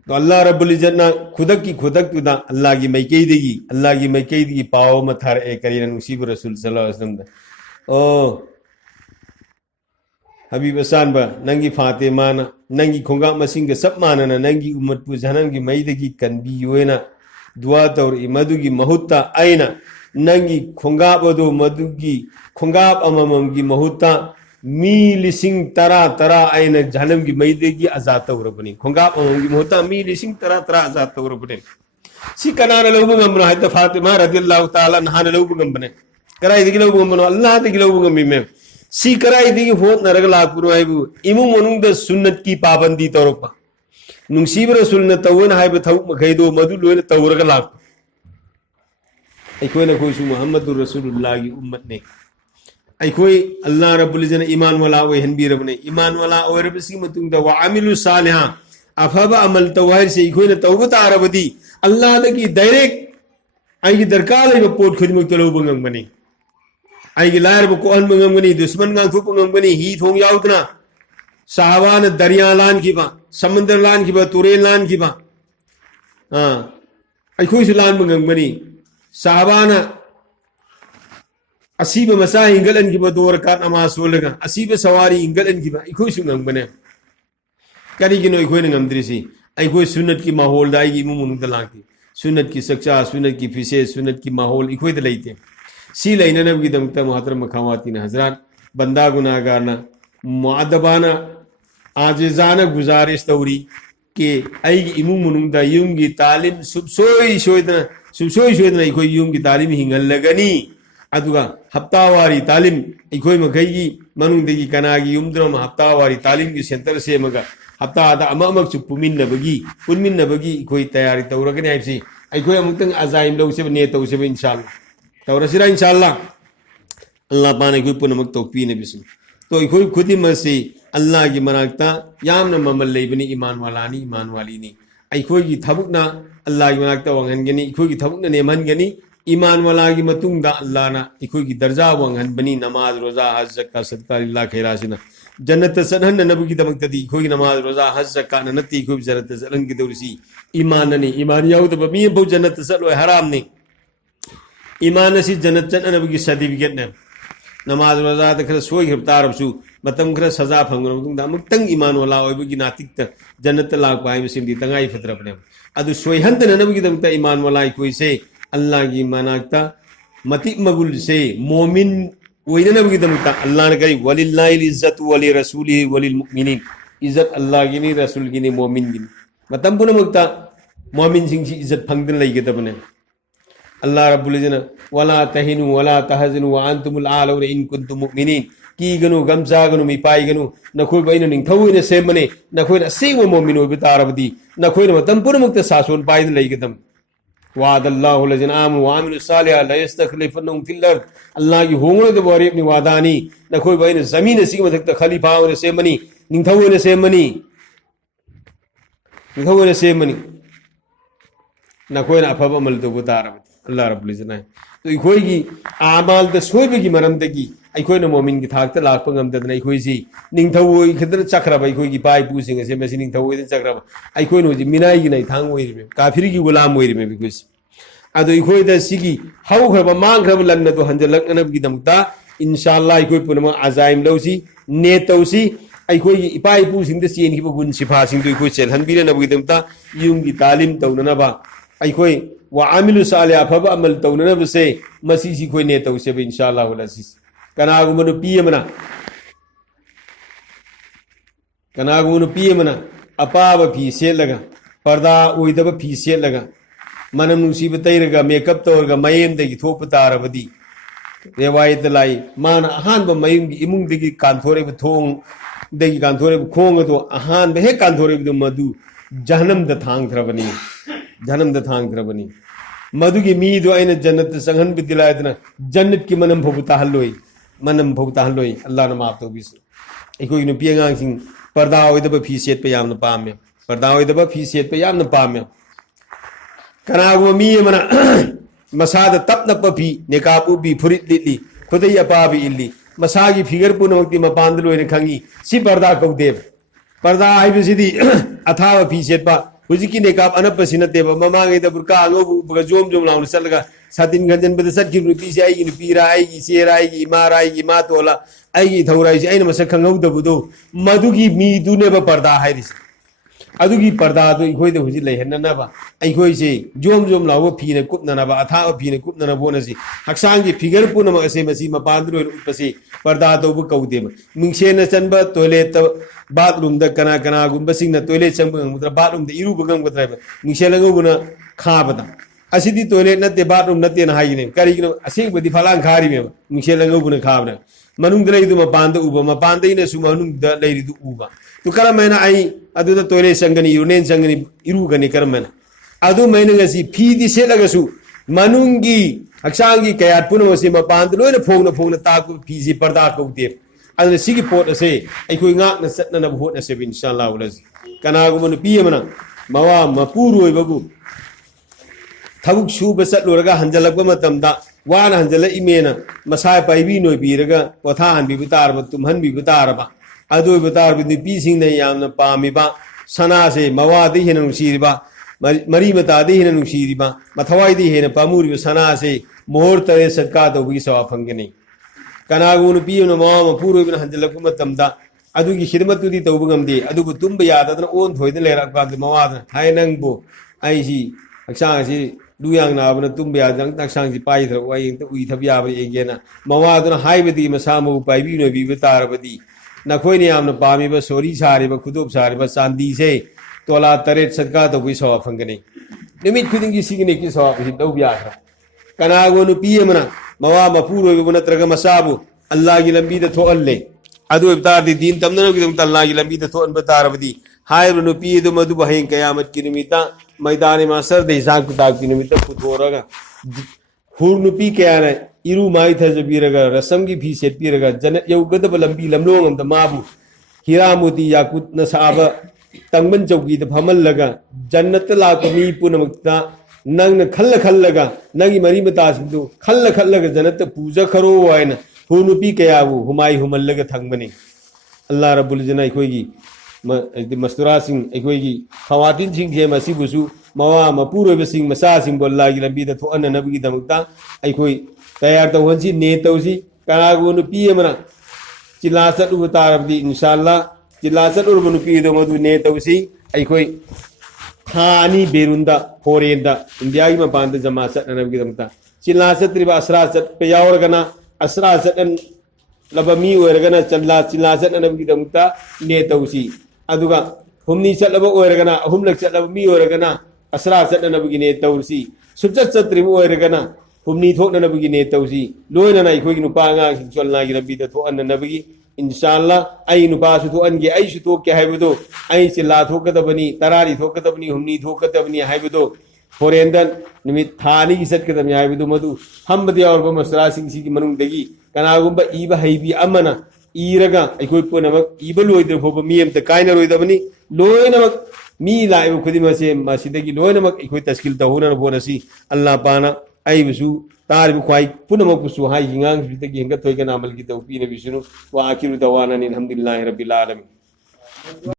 तो अल्लाह रब्बुल इज्जत ना खुदक तुदा अल्लाह की मई देगी पाओ मथार ए करीन नसीब रसूल सल्लल्लाहु अलैहि वसल्लम ओ हबीब असान बा नंगी फातिमा ना नंगी खुंगा मसिंग के सब मानना नंगी उम्मत पु जानब की मई देगी कनबी योना दुआ तौर मधु की महुत्ता आईना नंगी खुंगा बदो मधु की खुंगा अमम की महुत्ता मी लिसिंग तरा आइन जहन्नम की मैदे की आजाद तौरबनी खुंगा की मोहता मी लिसिंग तरा आजाद तौरबने सी कनान लौबगम है तो फातिमा रदियल्लाहु ताला अन्हा लौबगम बने कराई दिगी लौबगम बनो अल्लाह दिगी लौबगम में सी कराई दिगी होत नरग लाकुरो आइबु इमु मनुंग द सुन्नत की पाबंदी तौरपा नुसीब रसूल न तवन हाइब थौ मखैदो मधु लोन तौरग लाक अखोइना खोसु मुहम्मदुर रसूलुल्लाह की उम्मत ने अखोई अल्लाह रब्बुल इज्जत ईमान वाला ओय हनबीरबने ईमान वाला ओय रबसी मतुंग द व अमिलु सालिहा अफब अमल तवाहिर से इखोइना तौब तारबदी अल्लाह दगी डायरेक्ट आइगी दरकार लेबा पोट खुदिमक तलौबा ngambani आइगी लायरबा कोहनबा ngambani दुश्मन गांथोपा ngambani ही थोंग याउदना साहबान दरिया लान कीबा समुद्र लान कीबा तुरेन लान कीबा अखोइसु लानबा ngambani साहबान असीब मसा इंगलन कीबा दोर का नमाज सोलगा असीब सवारी इंगलन कीबा इखोइसु ngambane करीगिनो इखोइना ngambdrisi अखोइ सुन्नत की माहौल दा आइगी मुमुनुंग लांगती सुन्नत की सक्चा सुन्नत की फिसे सुन्नत की माहौल इखोइ द लेते सी लैननबगी दमता मुहतरम खवातीन हजरात बंदा गुनाहगारना मुअद्दबाना आजिजाना गुजारिश तौरी के आइगी इमुंग मुनुंग दा युमगी तालीम सुबसोई सोयदना इखोइ युमगी तालीम हिंगलगनी अदुगा हफ्तावारी तालीम इखोइ मखैगी मनुंगदगी कनागी युमद्रम हफ्तावारी तालीम की सेंटर सेमगा हफ्तादा अममक पुनमिन्नबगी इखोइ तैयारी तौरगनी हाइबसी इखोइ अमुक्तंग अजाइम लौसेब ने तौसेब इंशाअल्लाह तौरसिरा इंशाअल्लाह अल्लाह पाने इखोइ पुनमक तौपीने बिस्म तो इखोइ खुदिमसे अल्लाह की मनाक्ता यामना ममल लेबनी ईमान वालीनी इखोइ की थबुकना अल्लाह की मनाक्ता वंगनगनी इखोइ की थबुकना नेमहनगनी ईमान वाला की मतुंगदा अल्लाह ना इखोइ की दर्जा वंगहनबनी नमाज रोजा हज ज़कात सदका लिल्लाह खैरासिना जन्नत सनहन नबी दमक्तदी इखोइ नमाज रोजा हज ज़कात नती इखोइ जन्नत सलन की दौरसी ईमान ने ईमान याउदबा मी बौ जन्नत सलोय हराम ने ईमान से जन्नत चननबी की सर्टिफिकेट ने नमाज रोजा खर सोई तारबसु मतम खर सजा फंगतंग ईमान वाला होगी नातिक जन्नत लाप है तंगाई फतरबने अदु सोहनदनबीदमत ईमान वाला से अल्लाह की मनाक्ता मति मगुल से मोमिन ओइननबीदमत अल्लाह ने कही वलिल्लाहिल इज्जतु वलि रसूलिहि वलिल मुमिनीन इज्जत अल्लाह की नी रसूल की नी मोमिन की मतम पुनमक्ता मोमिन सिंह इज्जत फंगदन लेगदबने अल्लाह रब्बुल इज्जत वला तहिनु वला तहजनु व अंतुमुल आलौना इन कुंतुम मुमिनीन कीगनु गमजागनु मिपाइगनु नखोइ बैन निंथौइने सेमने नखोइ असेंग मोमिन ओइब तारबदी नखोइ मतम पुनमुक्त सासोन पाइद लेगदम वादल्लाहु लजिन आमनु व आमिलुस सालिहात ला यस्तखलिफन्नहुम फिल अर्द अल्लाह की होंगनो दे बोरेबनि वादानी नखोइ बैन जमीन सिग मथक्ता खलीफा ओइने सेमनी निंथौइने सेमनी नखोइ अफब अमल तौब तारबदी अल्लाह रब्बुल इज्जत तो इखोइ की आमाल द सोइबगी मरमदगी अखोइना मोमिन की थाकता लाखपा ngамददना अखोइसी निंथौइ खदर चक्रबा अखोइगी पाइ पुसिंग से मसि निंथौइ चक्रबा अखोइनो जि मिनाइ gi नाइ थांग ओइरिबे काफिर की गुलाम ओइरिबे बिकुस अदो अखोइदा सिगी हौखरबा मांखरबा लन्ना तो हंजलकनबगी दमता इंशाअल्लाह अखोइ पुनमा अजाइम लौसी ने तौसी अखोइगी इपाइ पुसिंग द चेनखिबा गुन सिफासिंग तो अखोइ सेल हनबिरनबगी दमता युमगी तालीम तौननबा अखोइ व आमिलु साले अफब अमल तौननबसे मसि सि खोइ ने तौसे इंशाअल्लाह वलसिस कनागुम नुपी अमना अपाब फी सेलगा पर्दा ओइदब फी सेलगा मनम नुसीब तैरगा मेकअप तौरगा मयेमदगी थोप तारबदी रेवायत लाई मान अहानब मयुमगी इमुंगदगी कांथोरेब थोंग दगी कांथोरेब खोंग तो अहानब हे कांथोरेब मधु जहनम द थांगथ्रबनी मधु की मीदो आइना जन्नत संगहन बिदिलायदना जन्नत की मनम भोबुता हल्लोई अल्लाह ने माफ तौबिस अखोई नुपी आंगांसिंग पर्दा ओइदब फी सेट पे यामना पामे पर्दा ओइदब फी सेट पे यामना पामे कनागुम मी मना मसाद तपनप फी निकाबु बी फुरित लिली खुदै अपाबी इल्ली मसागी फिगर पुनमक्ति मपांद लोइने खंगी सि पर्दा कौदेब पर्दा आइबसिदी अथाव फी सेट पा हुजिकी नेकाब अनपसि नतेबा ममांगैदा बुरका अंगोबुगा जोम लाउन चलगा सातिन गंजनबद सटखि नुपी से आइगी नुपीरा आइगी सेरा आइगी इमारा आइगी मातोला आइगी थौराइसे आइना मसक खंगौदबुदो मधुगी मीदुनेबा पर्दा हाइरिस अदुगी पर्दा दो इखोइ दे हुजि लैहननबा इखोइ से जोम लावो फीने कुपननबा अथा फीने कुपननबोनसि हक्सांगी फिगर पुनम असे मसि मपांदरो उपसे पर्दा दो कौदेबा मिंगसेन चनबा टॉयलेट बाथरूम द कना गुंबसिंग न टॉयलेट चंब मुद्रा बाथरूम द इरु बगम गद्राइबा मिंगसेलंगुना खाबदा असिदी टॉयलेट नते बाथरूम नते न हाइने करिगिनो असेंबदि फलांग खारिमे मिंगसेलंगुना खाबना मनुंग दलेदु मपांदइने सु मनुंग द लेरिदु उबा तो करमैना आई अदुदा टॉयलेट संगनी यूनेन संगनी इरुगनी करमैना अदु मैना गसी फीदी सेलगसु मनुंगी हक्सांगी कयात पुनमसि मपांद लोइना फोंगना ताकु फीजी पर्दा कौदे अदु सिगी पोट असे अखोइ ngakna satna na bhot na se inshallah कनागुम नुपी अमना मवा मपुरोइबगु थबुक सूब चलुरगा हंजलक मतमदा वाना हंजल इमेना मसाय पाइबी नोइबीरगा पोथा हनबीबु तारबा तुम्हनबीबु तारबा अदोइबु तारबा नुपीसिंगना यामना पामिबा सनासे मवादि हेना नुसीरिबा मरी मतादि हेना नुसीरिबा मथवाइदि हेना पामुरिबा सनासे मोहर तरे सदका तौबगी सवा फंगनी कनागु नुपी अमना मवा मपुरोइबना हंजलक मतमदा अदुगी खिदमतुदी तौबु ngamde अदुबु तुम्बा याददना ओन थोइदना लेरकबाद मवादना हाय नंगबो आइसी हक्सांगसी लुयांग नाबना तुम्बा यादना हक्सांगसी पाइथ्र वायिंग उइ थबियाबा येंगेना मवादना हाइबदी मसामु पाइबी नोबीबा तारबदी नखोइने यामना पामिबा सोरी सारिबा खुदोब सारिबा चांदी से तोला तरेट सदका तौबगी सवा फंगनी निमित खुदिंगी सिगने की सवा बि दौबिया कनागु नुपी अमना मवा मपुरोइबु नत्रगा मसाबु अल्लाह की लंबी द थोअल्ले अदु इब्तार दीन तमना की अल्लाह की लंबी द थोअन बतारबदी हाइरु नुपी दु मधु बहें कयामत की निमिता मैदान मासर दे हिसाब किताब की निमिता पुथोरगा हुर नुपी कयाने इरु माई थजबीरगा रसम की फी सेटपीरगा जन्नत यौगदब लंबी लमलोंग अंत माबु हीरा मोती याकुत न साबा तंगबन चौकी द फमलगा जन्नत लाकमी पुनमक्ता नंग खल्ल खल्लगा नंगी मरी मतासिंदु खल्ल खल्लगा जन्नत पूजा खरो वायना हुर नुपी कयाबु हुमाई हुमल्लगा थंगबने अल्लाह रब्बुल जना अखोइगी मस्तुरा सिंह अखोइगी खवातिन सिंह जे मसिबुसु मवा मपुरोइबा सिंह मसा सिंह अल्लाह की लंबी द थोअन नबगी दमक्ता अखोइ तैयार तौहनसी ने तौसी कनागु नुपी अमना चिल्ला चलुब तारबदी इंशाअल्लाह चिल्ला चलुब नुपी दो मदु ने तौसी अखोइ थानी बेरुंदा फोरेंदा इंडिया की मपान जमा चटनबगी दमक्ता चिल्ला चत्रिबा असरा चट पे यावरगना असरा चटन लबमी ओरगना चल्ला चिल्ला चटनबगी दमक्ता ने तौसी अदुगा हुमनी चटलब ओरगना अहुमलक चटलब मी ओरगना असरा चटनबगी ने तौसी सुचत चत्रिबा ओरगना हुमनी थोकनबगी ने तौसी लोइनना अखोइगी नुपा गा चलना की रबी द थोअननबगी इंशाअल्लाह आई नुपा सु थोअनगे आई सु थोके हाइबदो आई चिल्ला थोकदबनी तरारी थोकदबनी हुमनी थोकदबनी हाइबदो फोरेंदन निमित थानी की सटकदबनी हाइबदो मधु हमबदि और मसरा सिंसी की मनुंगदगी कनागुंबा ईबा हइबी अमना ईरगा अखोइ पुनमक ईबा लोइदर फोब मियम त काइना रोइदबनी लोइनमक मी लाइब खुदिमसे मसिदगी लोइनमक अखोइ तस्किल तहुना बोनसी अल्लाह पाना आइबसु तारिब ख्वाई पुनमकसु हाई हिंगांग बितगी हेंगा थोइगा नामल की तौफीक नबी सुनु वा आखिरु दवाना अल्हम्दुलिल्लाहि रब्बिल आलमीन।